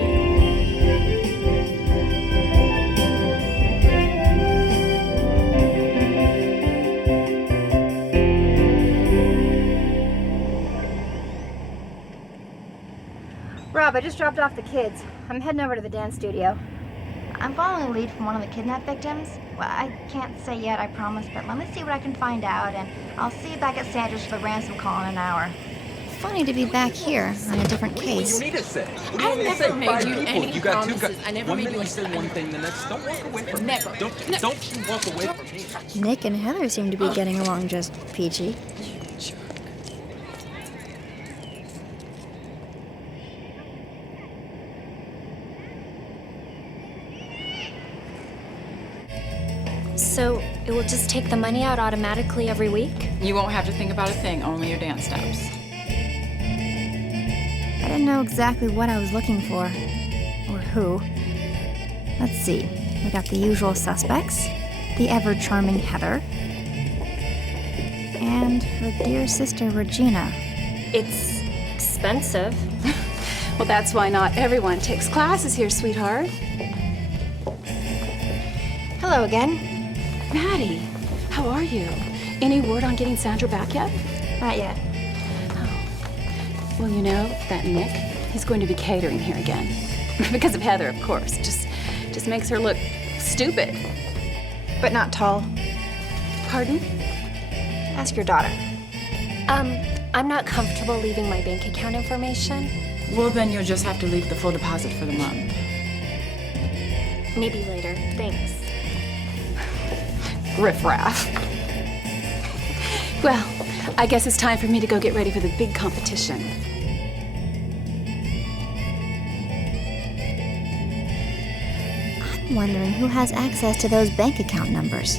Rob, I just dropped off the kids. I'm heading over to the dance studio. I'm following a lead from one of the kidnap victims. Well, I can't say yet, I promise, but let me see what I can find out, and I'll see you back at Sanders for the ransom call in an hour. funny to be back here on a different case. What do you need to say? What do you I want me to never say? made Five you people. any You got two promises. guys. I never one made minute you you say one thing, the next. Don't walk away from Never. me. Don't you walk away from me. Nick and Heather seem to be getting along just peachy. So it will just take the money out automatically every week? You won't have to think about a thing, only your dance steps. I didn't know exactly what I was looking for. Or who. Let's see. We got the usual suspects. The ever-charming Heather. And her dear sister Regina. It's expensive. Well, that's why not everyone takes classes here, sweetheart. Hello again. Maddie, how are you? Any word on getting Sandra back yet? Not yet. Well, you know, that Nick, he's going to be catering here again. Because of Heather, of course. Just makes her look stupid. But not tall. Pardon? Ask your daughter. I'm not comfortable leaving my bank account information. Well, then you'll just have to leave the full deposit for the month. Maybe later. Thanks. Riff-raff. Well, I guess it's time for me to go get ready for the big competition. I'm wondering who has access to those bank account numbers.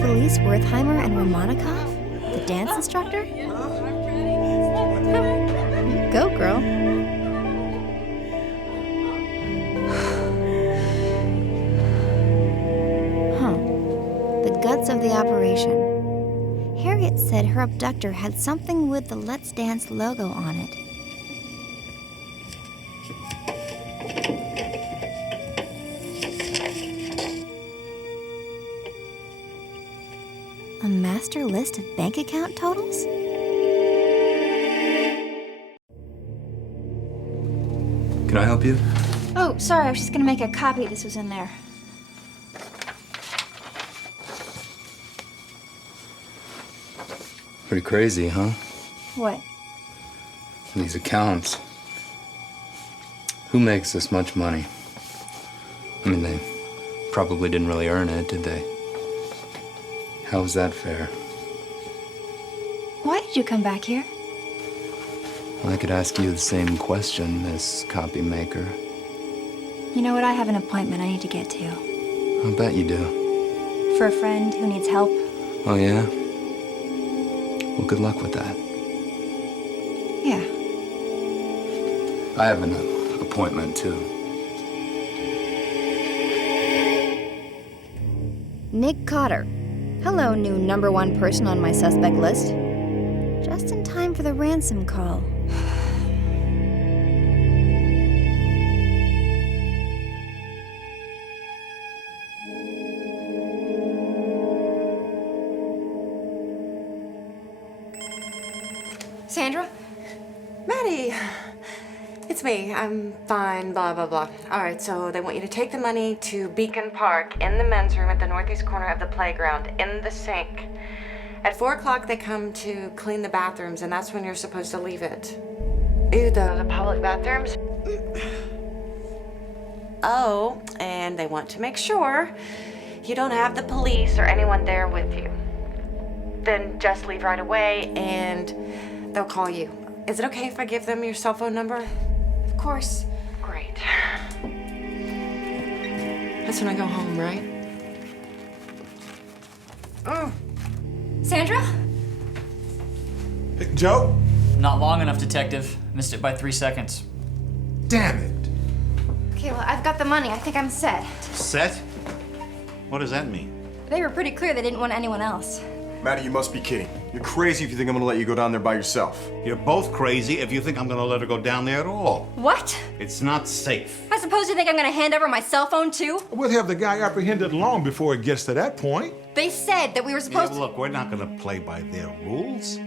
Felice Wertheimer and Romanikov? The dance instructor? Go, girl. Huh. The guts of the operation. Harriet said her abductor had something with the Let's Dance logo on it. A master list of bank account totals? Can I help you? Oh, sorry, I was just gonna make a copy. This was in there. Pretty crazy, huh? What? These accounts. Who makes this much money? I mean, they probably didn't really earn it, did they? How is that fair? Why did you come back here? Well, I could ask you the same question, Miss Copy Maker. You know what? I have an appointment I need to get to. I'll bet you do. For a friend who needs help. Oh, yeah? Well, good luck with that. Yeah. I have an appointment, too. Nick Cotter. Hello, new #1 person on my suspect list. Just in time for the ransom call. Sandra? Maddie! It's me. I'm fine, blah, blah, blah. All right, so they want you to take the money to Beacon Park in the men's room at the northeast corner of the playground, in the sink. At 4 o'clock, they come to clean the bathrooms, and that's when you're supposed to leave it. Ew, the public bathrooms? Oh, and they want to make sure you don't have the police or anyone there with you. Then just leave right away, and they'll call you. Is it okay if I give them your cell phone number? Of course. Great. That's when I go home, right? Sandra? Hey, Joe? Not long enough, Detective. Missed it by 3 seconds. Damn it. Okay, well, I've got the money. I think I'm set. Set? What does that mean? They were pretty clear they didn't want anyone else. Maddie, you must be kidding. You're crazy if you think I'm gonna let you go down there by yourself. You're both crazy if you think I'm gonna let her go down there at all. What? It's not safe. I suppose you think I'm gonna hand over my cell phone too? We'll have the guy apprehended long before it gets to that point. They said that we were supposed Yeah, look, we're not gonna play by their rules.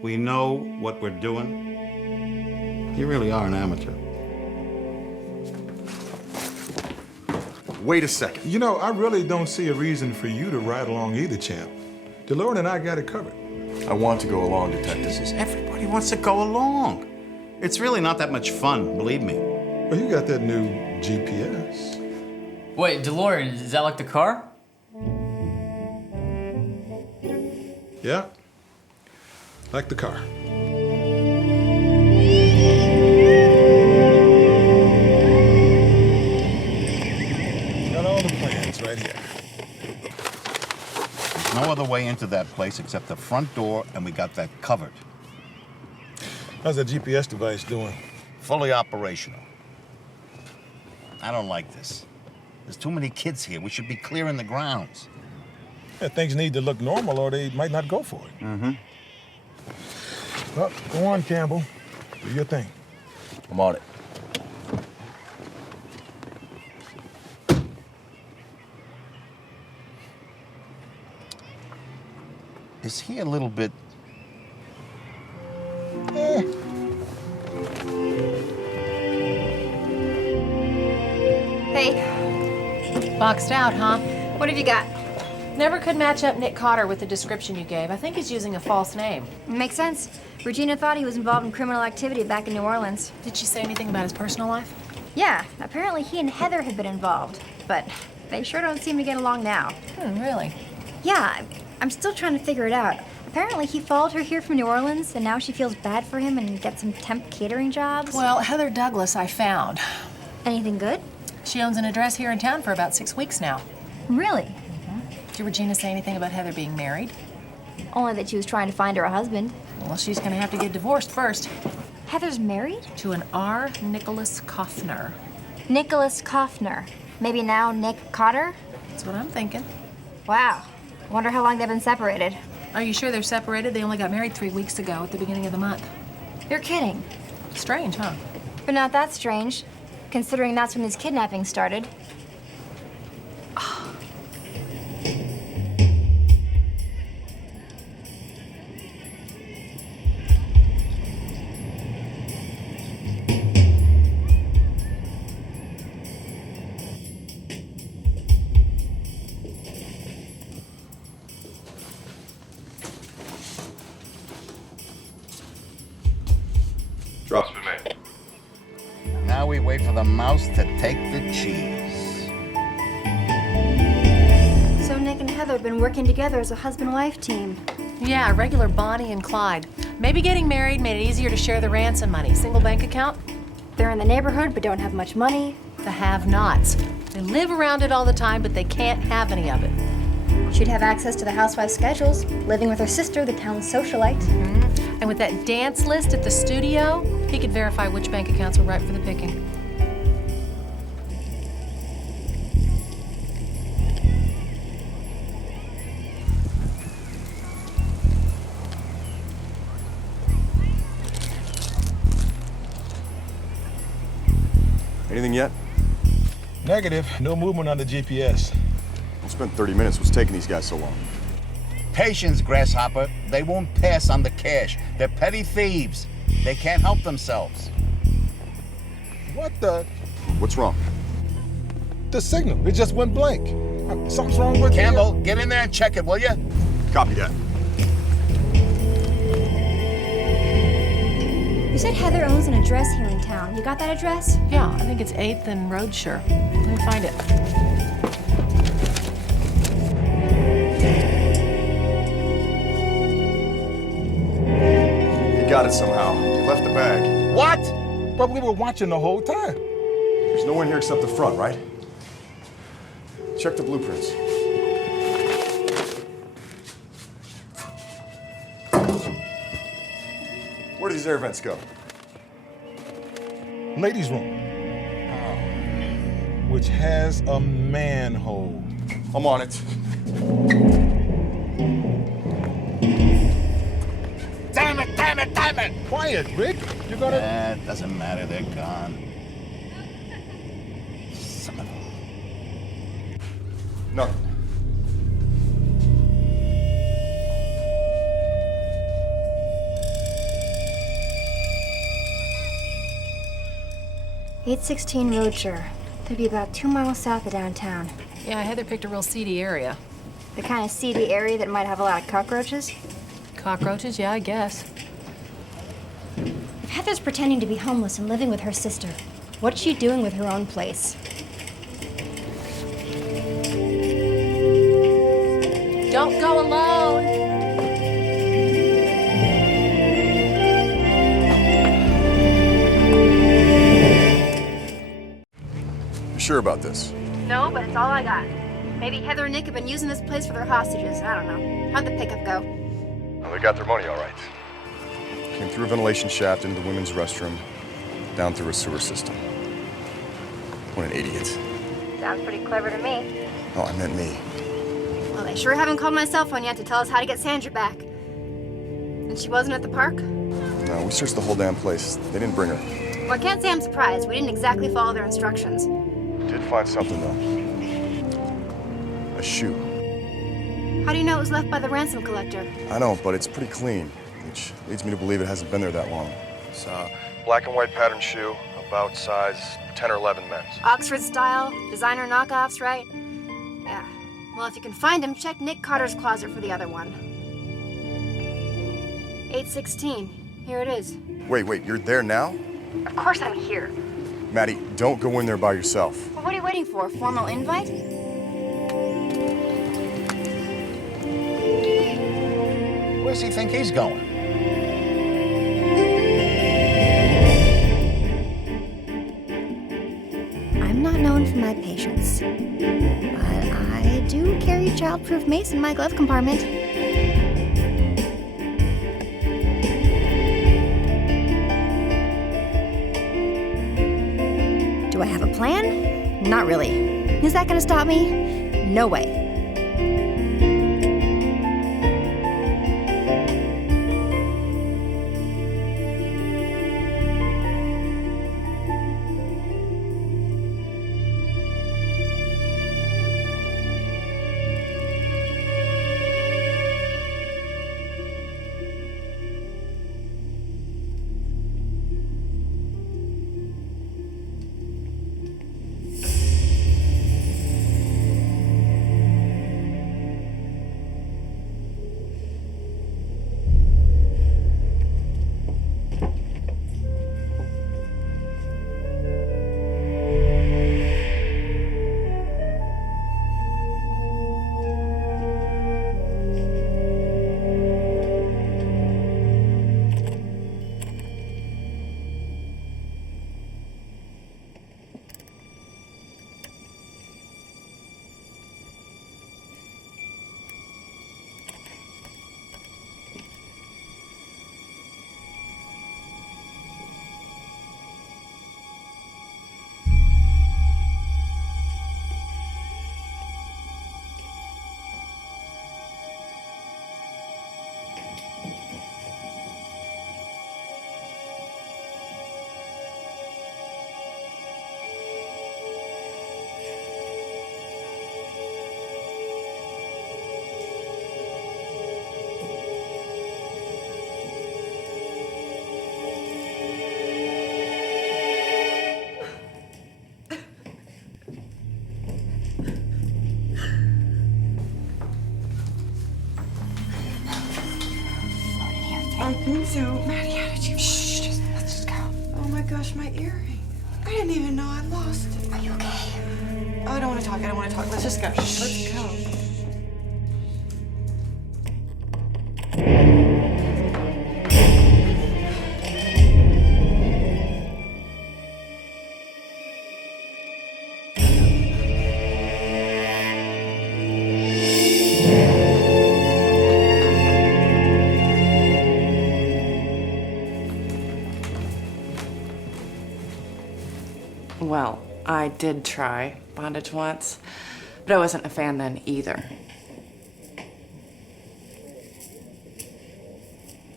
We know what we're doing. You really are an amateur. Wait a second. You know, I really don't see a reason for you to ride along either, champ. DeLorean and I got it covered. I want to go along, Detective. Everybody wants to go along. It's really not that much fun, believe me. Well, you got that new GPS. Wait, DeLorean, is that like the car? Yeah. Like the car. Got all the plans right here. No other way into that place except the front door, and we got that covered. How's that GPS device doing? Fully operational. I don't like this. There's too many kids here. We should be clearing the grounds. Yeah, things need to look normal or they might not go for it. Mm-hmm. Well, go on, Campbell. Do your thing. I'm on it. Is he a little bit... Hey. Boxed out, huh? What have you got? Never could match up Nick Cotter with the description you gave. I think he's using a false name. Makes sense. Regina thought he was involved in criminal activity back in New Orleans. Did she say anything about his personal life? Yeah, apparently he and Heather had been involved, but they sure don't seem to get along now. Really? Yeah, I'm still trying to figure it out. Apparently he followed her here from New Orleans, and now she feels bad for him and gets some temp catering jobs. Well, Heather Douglas I found. Anything good? She owns an address here in town for about 6 weeks now. Really? Did Regina say anything about Heather being married? Only that she was trying to find her a husband. Well, she's gonna have to get divorced first. Heather's married? To an R. Nicholas Kaufner. Nicholas Kaufner. Maybe now Nick Cotter? That's what I'm thinking. Wow. Wonder how long they've been separated. Are you sure they're separated? They only got married 3 weeks ago at the beginning of the month. You're kidding. Strange, huh? But not that strange, considering that's when these kidnappings started. Drop's been made. Now we wait for the mouse to take the cheese. So Nick and Heather have been working together as a husband-wife team. Yeah, a regular Bonnie and Clyde. Maybe getting married made it easier to share the ransom money. Single bank account? They're in the neighborhood but don't have much money. The have-nots. They live around it all the time, but they can't have any of it. She'd have access to the housewife's schedules, living with her sister, the town's socialite. And with that dance list at the studio, he could verify which bank accounts were ripe for the picking. Anything yet? Negative. No movement on the GPS. We spent 30 minutes. What's taking these guys so long? Patience, Grasshopper. They won't pass on the cash. They're petty thieves. They can't help themselves. What the? What's wrong? The signal. It just went blank. Something's wrong with Campbell, get in there and check it, will you? Copy that. You said Heather owns an address here in town. You got that address? Yeah, I think it's 8th and Roadshire. Let me find it. You got it somehow. You left the bag. What? But we were watching the whole time. There's no one here except the front, right? Check the blueprints. these air vents go? Ladies' room. Which has a manhole. I'm on it. Damn it, damn it, damn it! Quiet, Rick. You're gonna... It doesn't matter, they're gone. Son of a... Nothing. $816 Roadshore. They'd be about 2 miles south of downtown. Yeah, Heather picked a real seedy area. The kind of seedy area that might have a lot of cockroaches? Cockroaches? Yeah, I guess. If Heather's pretending to be homeless and living with her sister, what's she doing with her own place? Don't go alone! You sure about this? No, but it's all I got. Maybe Heather and Nick have been using this place for their hostages. I don't know. How'd the pickup go? Well, they got their money all right. Came through a ventilation shaft into the women's restroom, down through a sewer system. What an idiot. Sounds pretty clever to me. Oh, I meant me. Well, they sure haven't called my cell phone yet to tell us how to get Sandra back. And she wasn't at the park? No, we searched the whole damn place. They didn't bring her. Well, I can't say I'm surprised. We didn't exactly follow their instructions. Did find something, though. A shoe. How do you know it was left by the ransom collector? I don't, but it's pretty clean, which leads me to believe it hasn't been there that long. It's a black and white pattern shoe, about size 10 or 11 men's. Oxford style, designer knockoffs, right? Yeah. Well, if you can find him, check Nick Carter's closet for the other one. 816. Here it is. Wait, you're there now? Of course I'm here. Maddie, don't go in there by yourself. Well, what are you waiting for? Formal invite? Where does he think he's going? I'm not known for my patience, but I do carry a child-proof mace in my glove compartment. Do I have a plan? Not really. Is that gonna stop me? No way. So, Maddie, how did you... Shh, let's just go. Oh my gosh, my earring. I didn't even know I lost it. Are you okay? Oh, I don't want to talk. Let's just go. Shh, let's go. Well, I did try bondage once, but I wasn't a fan then either.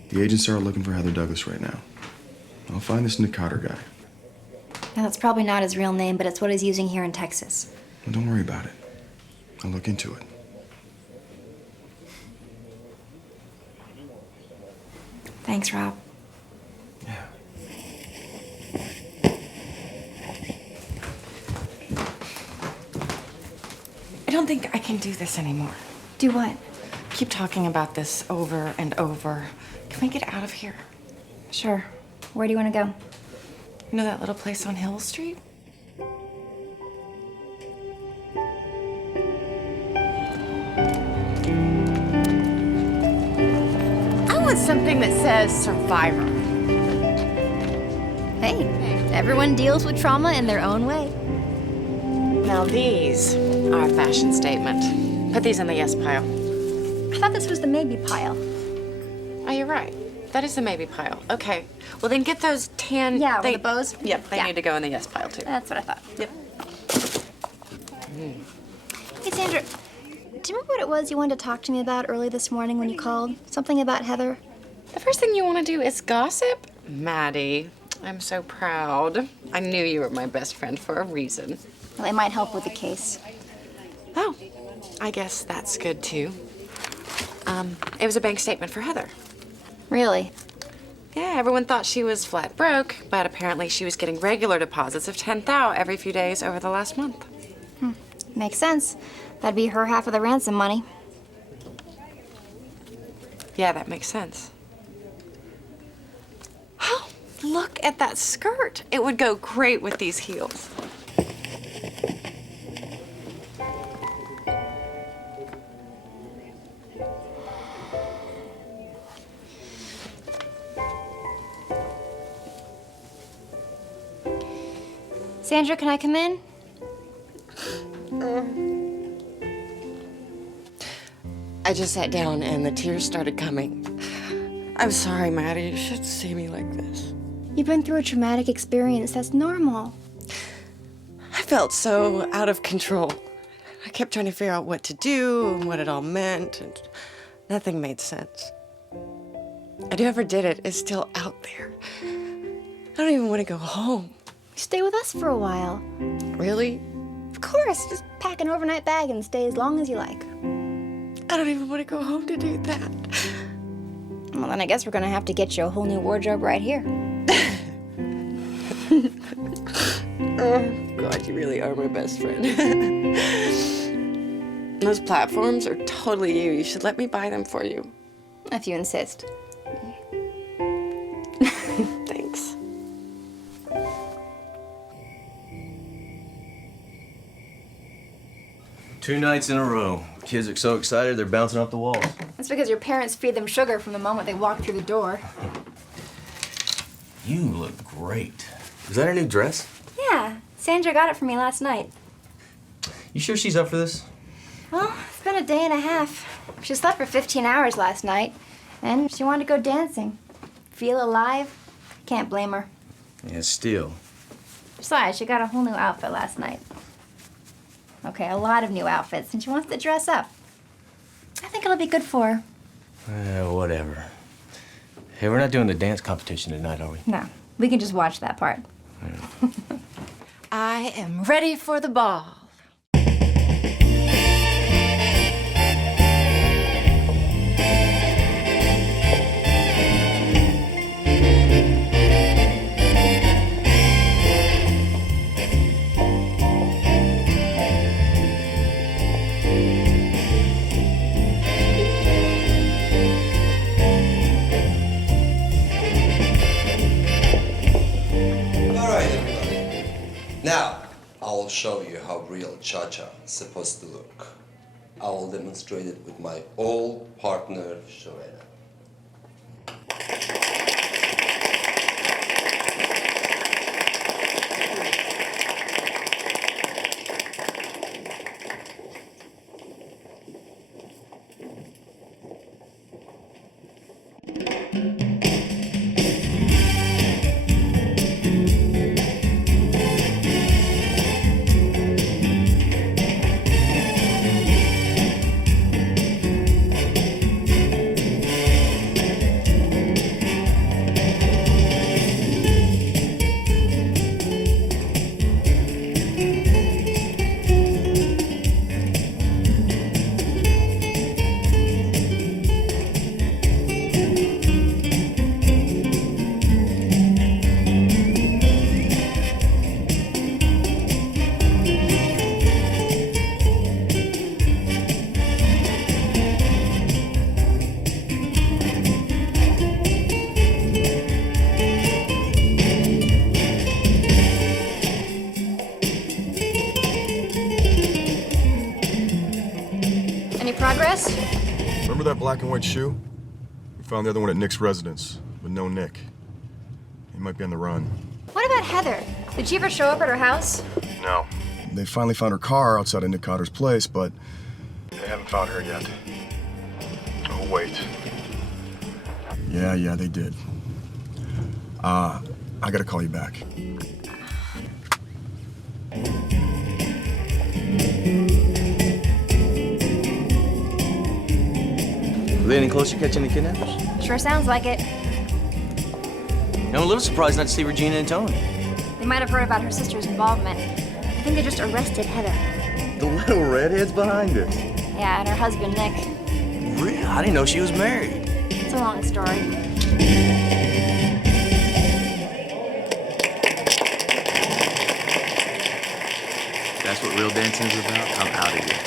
The agents are looking for Heather Douglas right now. I'll find this Nick Cotter guy. Now, that's probably not his real name, but it's what he's using here in Texas. Well, don't worry about it. I'll look into it. Thanks, Rob. Yeah. I don't think I can do this anymore. Do what? Keep talking about this over and over. Can we get out of here? Sure. Where do you want to go? You know that little place on Hill Street? I want something that says survivor. Hey, everyone deals with trauma in their own way. Now these are a fashion statement. Put these in the yes pile. I thought this was the maybe pile. Oh, you're right. That is the maybe pile. Okay. Well, then get those tan... Yeah, with the bows? Yep, they Yeah. need to go in the yes pile, too. That's what I thought. Yep. Hey, Sandra, do you remember what it was you wanted to talk to me about early this morning when you called? Something about Heather? The first thing you want to do is gossip? Maddie, I'm so proud. I knew you were my best friend for a reason. Well, it might help with the case. Oh, I guess that's good, too. It was a bank statement for Heather. Really? Yeah, everyone thought she was flat broke, but apparently she was getting regular deposits of $10,000 every few days over the last month. Makes sense. That'd be her half of the ransom money. Yeah, that makes sense. Oh, look at that skirt. It would go great with these heels. Sandra, can I come in? I just sat down and the tears started coming. I'm sorry, Maddie. You shouldn't see me like this. You've been through a traumatic experience. That's normal. I felt so out of control. I kept trying to figure out what to do and what it all meant, and nothing made sense. And whoever did it is still out there. I don't even want to go home. Stay with us for a while. Really? Of course. Just pack an overnight bag and stay as long as you like. I don't even want to go home to do that. Well, then I guess we're gonna have to get you a whole new wardrobe right here. Oh, God, you really are my best friend. Those platforms are totally you. You should let me buy them for you. If you insist. Thanks. Two nights in a row. Kids are so excited they're bouncing off the walls. That's because your parents feed them sugar from the moment they walk through the door. You look great. Is that her new dress? Yeah, Sandra got it for me last night. You sure she's up for this? Well, it's been a day and a half. She slept for 15 hours last night, and she wanted to go dancing. Feel alive? Can't blame her. Yeah, still. Besides, she got a whole new outfit last night. Okay, a lot of new outfits, and she wants to dress up. I think it'll be good for her. Whatever. Hey, we're not doing the dance competition tonight, are we? No, we can just watch that part. I am ready for the ball. Now, I will show you how real cha-cha is supposed to look. I will demonstrate it with my old partner, Shorena. Yes? Remember that black and white shoe? We found the other one at Nick's residence, but no Nick. He might be on the run. What about Heather? Did she ever show up at her house? No. They finally found her car outside of Nick Cotter's place, but they haven't found her yet. Oh, wait. Yeah, they did. I gotta call you back. Are they any closer to catching the kidnappers? Sure sounds like it. I'm a little surprised not to see Regina and Tony. They might have heard about her sister's involvement. I think they just arrested Heather. The little redhead's behind this. Yeah, and her husband, Nick. Really? I didn't know she was married. It's a long story. That's what real dancing is about. I'm out of here.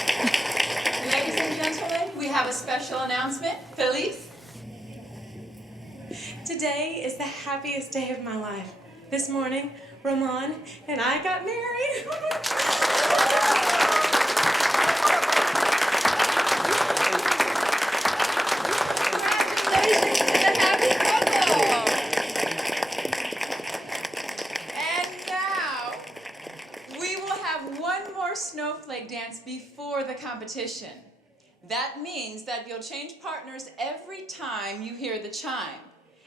Ladies and gentlemen, we have a special announcement. Felice? Today is the happiest day of my life. This morning, Ramon and I got married. Congratulations to the happy couple! And now, we will have one more snowflake dance before the competition. That means that you'll change partners every time you hear the chime.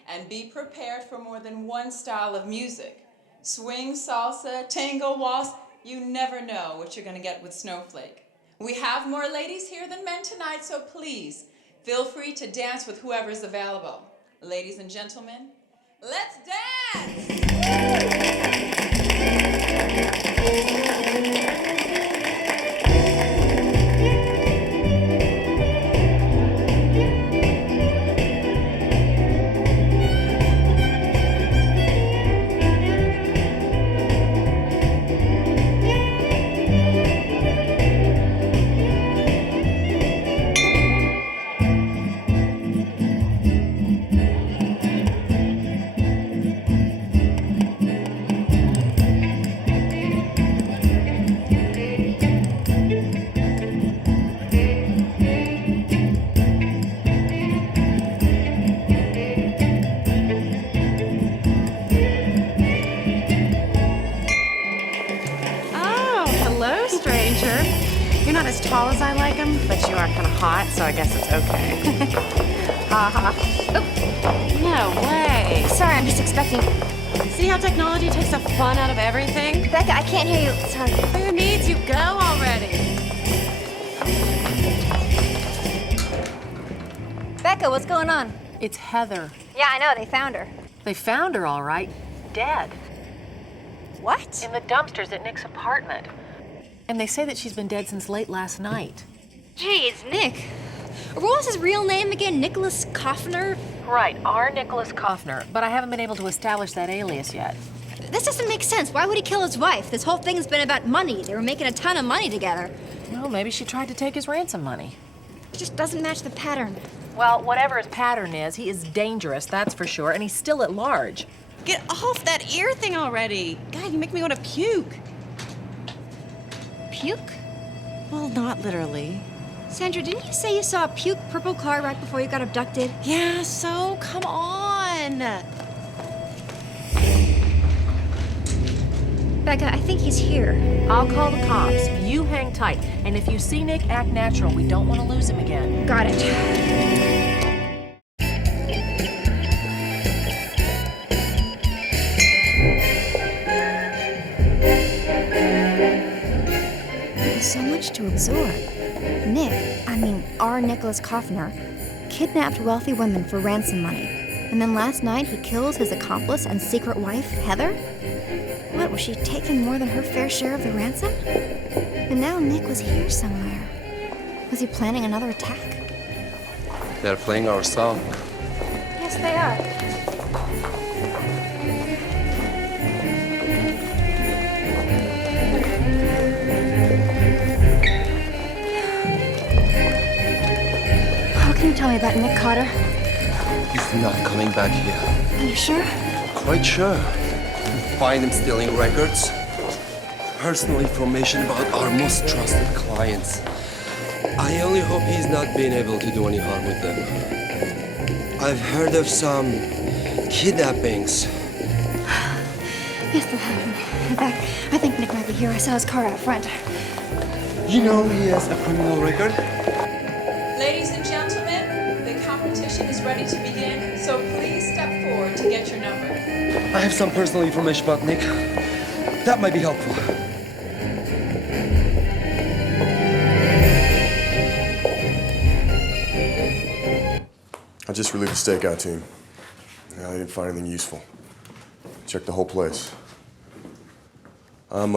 And be prepared for more than one style of music. Swing, salsa, tango, waltz, you never know what you're gonna get with Snowflake. We have more ladies here than men tonight, so please, feel free to dance with whoever's available. Ladies and gentlemen, let's dance! You're not as tall as I like them, but you are kind of hot, so I guess it's okay. Ha No way. Sorry, I'm just expecting. See how technology takes the fun out of everything? Becca, I can't hear you. Sorry. Who needs you? Go already. Becca, what's going on? It's Heather. Yeah, I know. They found her. They found her all right. Dead. What? In the dumpsters at Nick's apartment. And they say that she's been dead since late last night. Gee, it's Nick. What was his real name again? Nicholas Kaufner? Right, R. Nicholas Kaufner. But I haven't been able to establish that alias yet. This doesn't make sense. Why would he kill his wife? This whole thing's been about money. They were making a ton of money together. Well, maybe she tried to take his ransom money. It just doesn't match the pattern. Well, whatever his pattern is, he is dangerous, that's for sure, and he's still at large. Get off that ear thing already. God, you make me want to puke. Puke? Well, not literally. Sandra, didn't you say you saw a puke purple car right before you got abducted? Yeah, so come on. Becca, I think he's here. I'll call the cops. You hang tight. And if you see Nick, act natural. We don't want to lose him again. Got it. So much to absorb. Nick, R. Nicholas Kaufner, kidnapped wealthy women for ransom money. And then last night he kills his accomplice and secret wife, Heather? What, was she taking more than her fair share of the ransom? And now Nick was here somewhere. Was he planning another attack? They're playing our song. Yes, they are. Can you tell me about Nick Cotter? He's not coming back here. Are you sure? Quite sure. Find him stealing records, personal information about our most trusted clients. I only hope he's not been able to do any harm with them. I've heard of some kidnappings. Yes, there have been. In fact, I think Nick might be here. I saw his car out front. You know he has a criminal record? Ladies and gentlemen, the competition is ready to begin, so please step forward to get your number. I have some personal information about Nick. That might be helpful. I just relieved the stakeout team. I didn't find anything useful. Checked the whole place. I'm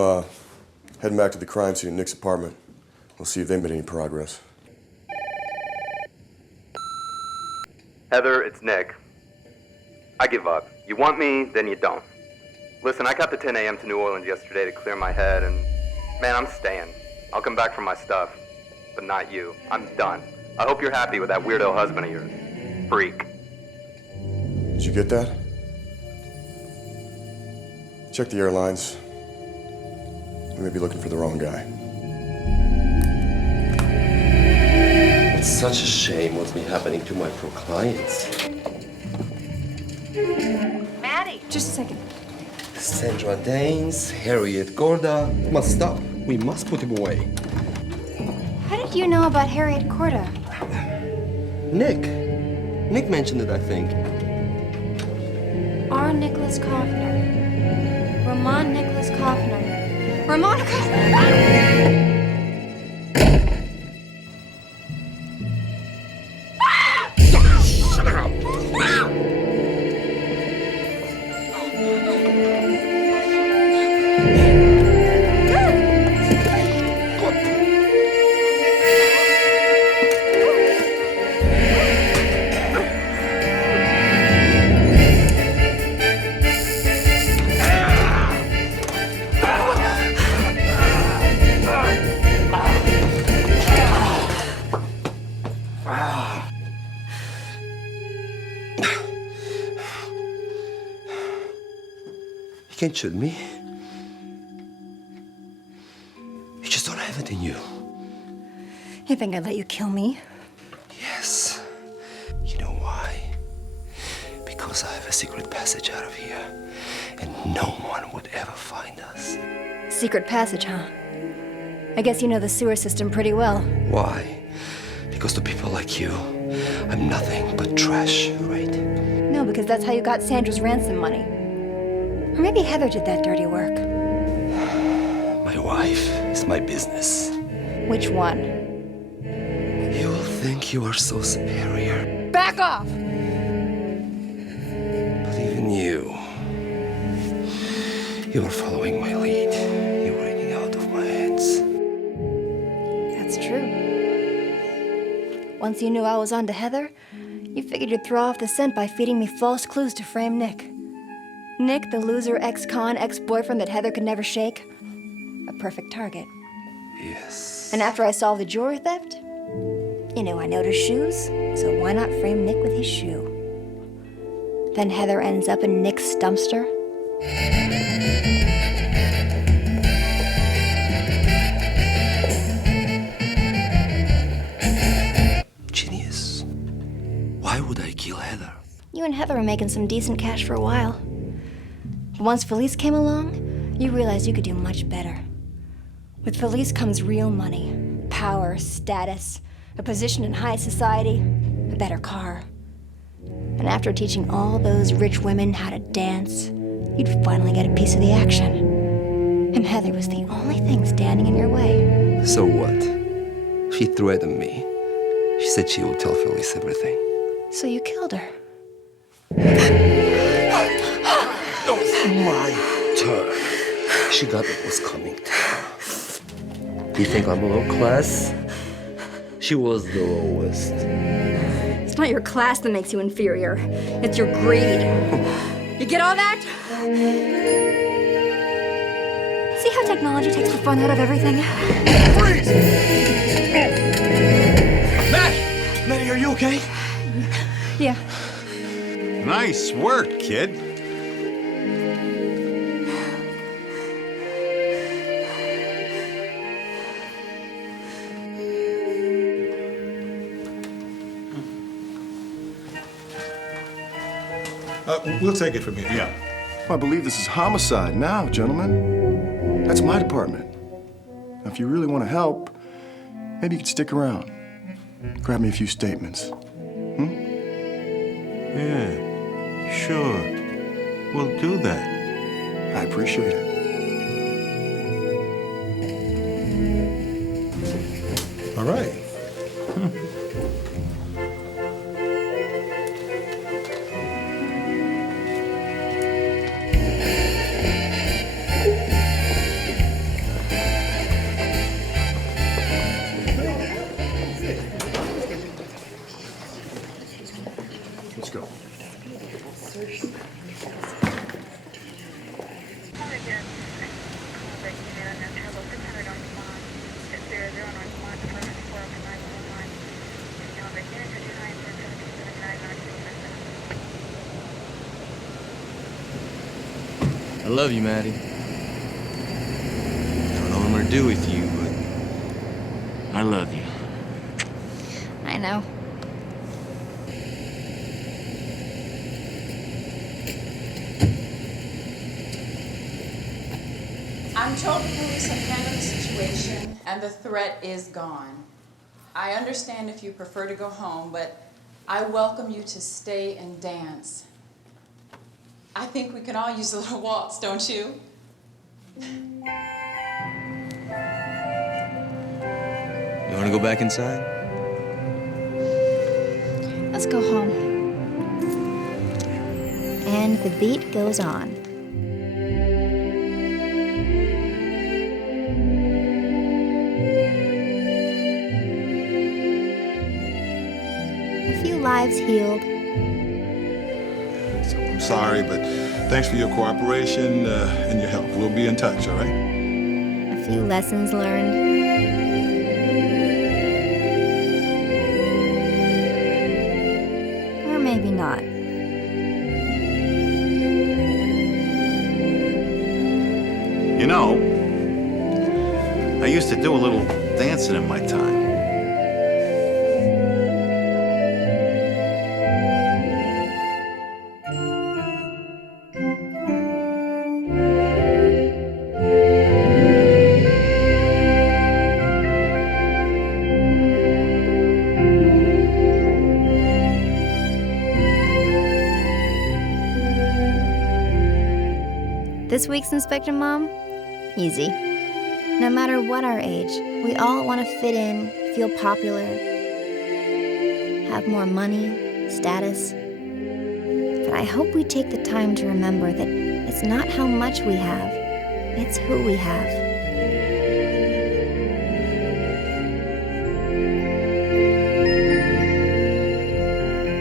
heading back to the crime scene at Nick's apartment. We'll see if they made any progress. Heather, it's Nick. I give up. You want me, then you don't. Listen, I got the 10 a.m. to New Orleans yesterday to clear my head, and man, I'm staying. I'll come back for my stuff, but not you. I'm done. I hope you're happy with that weirdo husband of yours. Freak. Did you get that? Check the airlines. We may be looking for the wrong guy. It's such a shame what's been happening to my pro clients. Maddie! Just a second. Sandra Daines, Harriet Gorda. Must stop. We must put him away. How did you know about Harriet Corda? Nick. Nick mentioned it, I think. R. Nicholas Kaufner. Ramon Nicholas Kaufner. Ramon Kaufner! You can't shoot me. You just don't have it in you. You think I'd let you kill me? Yes. You know why? Because I have a secret passage out of here, and no one would ever find us. Secret passage, huh? I guess you know the sewer system pretty well. Why? Because to people like you, I'm nothing but trash, right? No, because that's how you got Sandra's ransom money. Or maybe Heather did that dirty work. My wife is my business. Which one? You will think you are so superior. Back off! But even you are following my lead. You are eating out of my hands. That's true. Once you knew I was on to Heather, you figured you'd throw off the scent by feeding me false clues to frame Nick. Nick, the loser ex-con, ex-boyfriend that Heather could never shake. A perfect target. Yes. And after I solved the jewelry theft, you know I noticed shoes, so why not frame Nick with his shoe? Then Heather ends up in Nick's dumpster. Genius. Why would I kill Heather? You and Heather were making some decent cash for a while. But once Felice came along, you realized you could do much better. With Felice comes real money, power, status, a position in high society, a better car. And after teaching all those rich women how to dance, you'd finally get a piece of the action. And Heather was the only thing standing in your way. So what? She threatened me. She said she would tell Felice everything. So you killed her. My turn. She got what was coming to her. You think I'm low class? She was the lowest. It's not your class that makes you inferior. It's your greed. You get all that? See how technology takes the fun out of everything? Freeze! Maddie, are you okay? Yeah. Nice work, kid. We'll take it from here. Yeah. I believe this is homicide now, gentlemen. That's my department. Now, if you really want to help, maybe you could stick around. Grab me a few statements. Yeah, sure. We'll do that. I appreciate it. All right. Let's go. I love you, Maddie. I don't know what I'm gonna do with you, but I love you. I know. I'm told the police have handled the situation and the threat is gone. I understand if you prefer to go home, but I welcome you to stay and dance. I think we could all use a little waltz, don't you? You wanna go back inside? Let's go home. And the beat goes on. A few lives healed. I'm sorry, but thanks for your cooperation and your help. We'll be in touch, all right? A few lessons learned. Or maybe not. You know, I used to do a little dancing in my time. This week's Inspector Mom? Easy. No matter what our age, we all want to fit in, feel popular, have more money, status. But I hope we take the time to remember that it's not how much we have, it's who we have.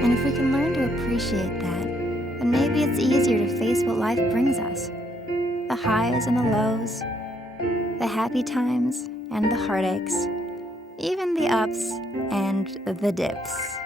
And if we can learn to appreciate that, then maybe it's easier to face what life brings us. The highs and the lows, the happy times and the heartaches, even the ups and the dips.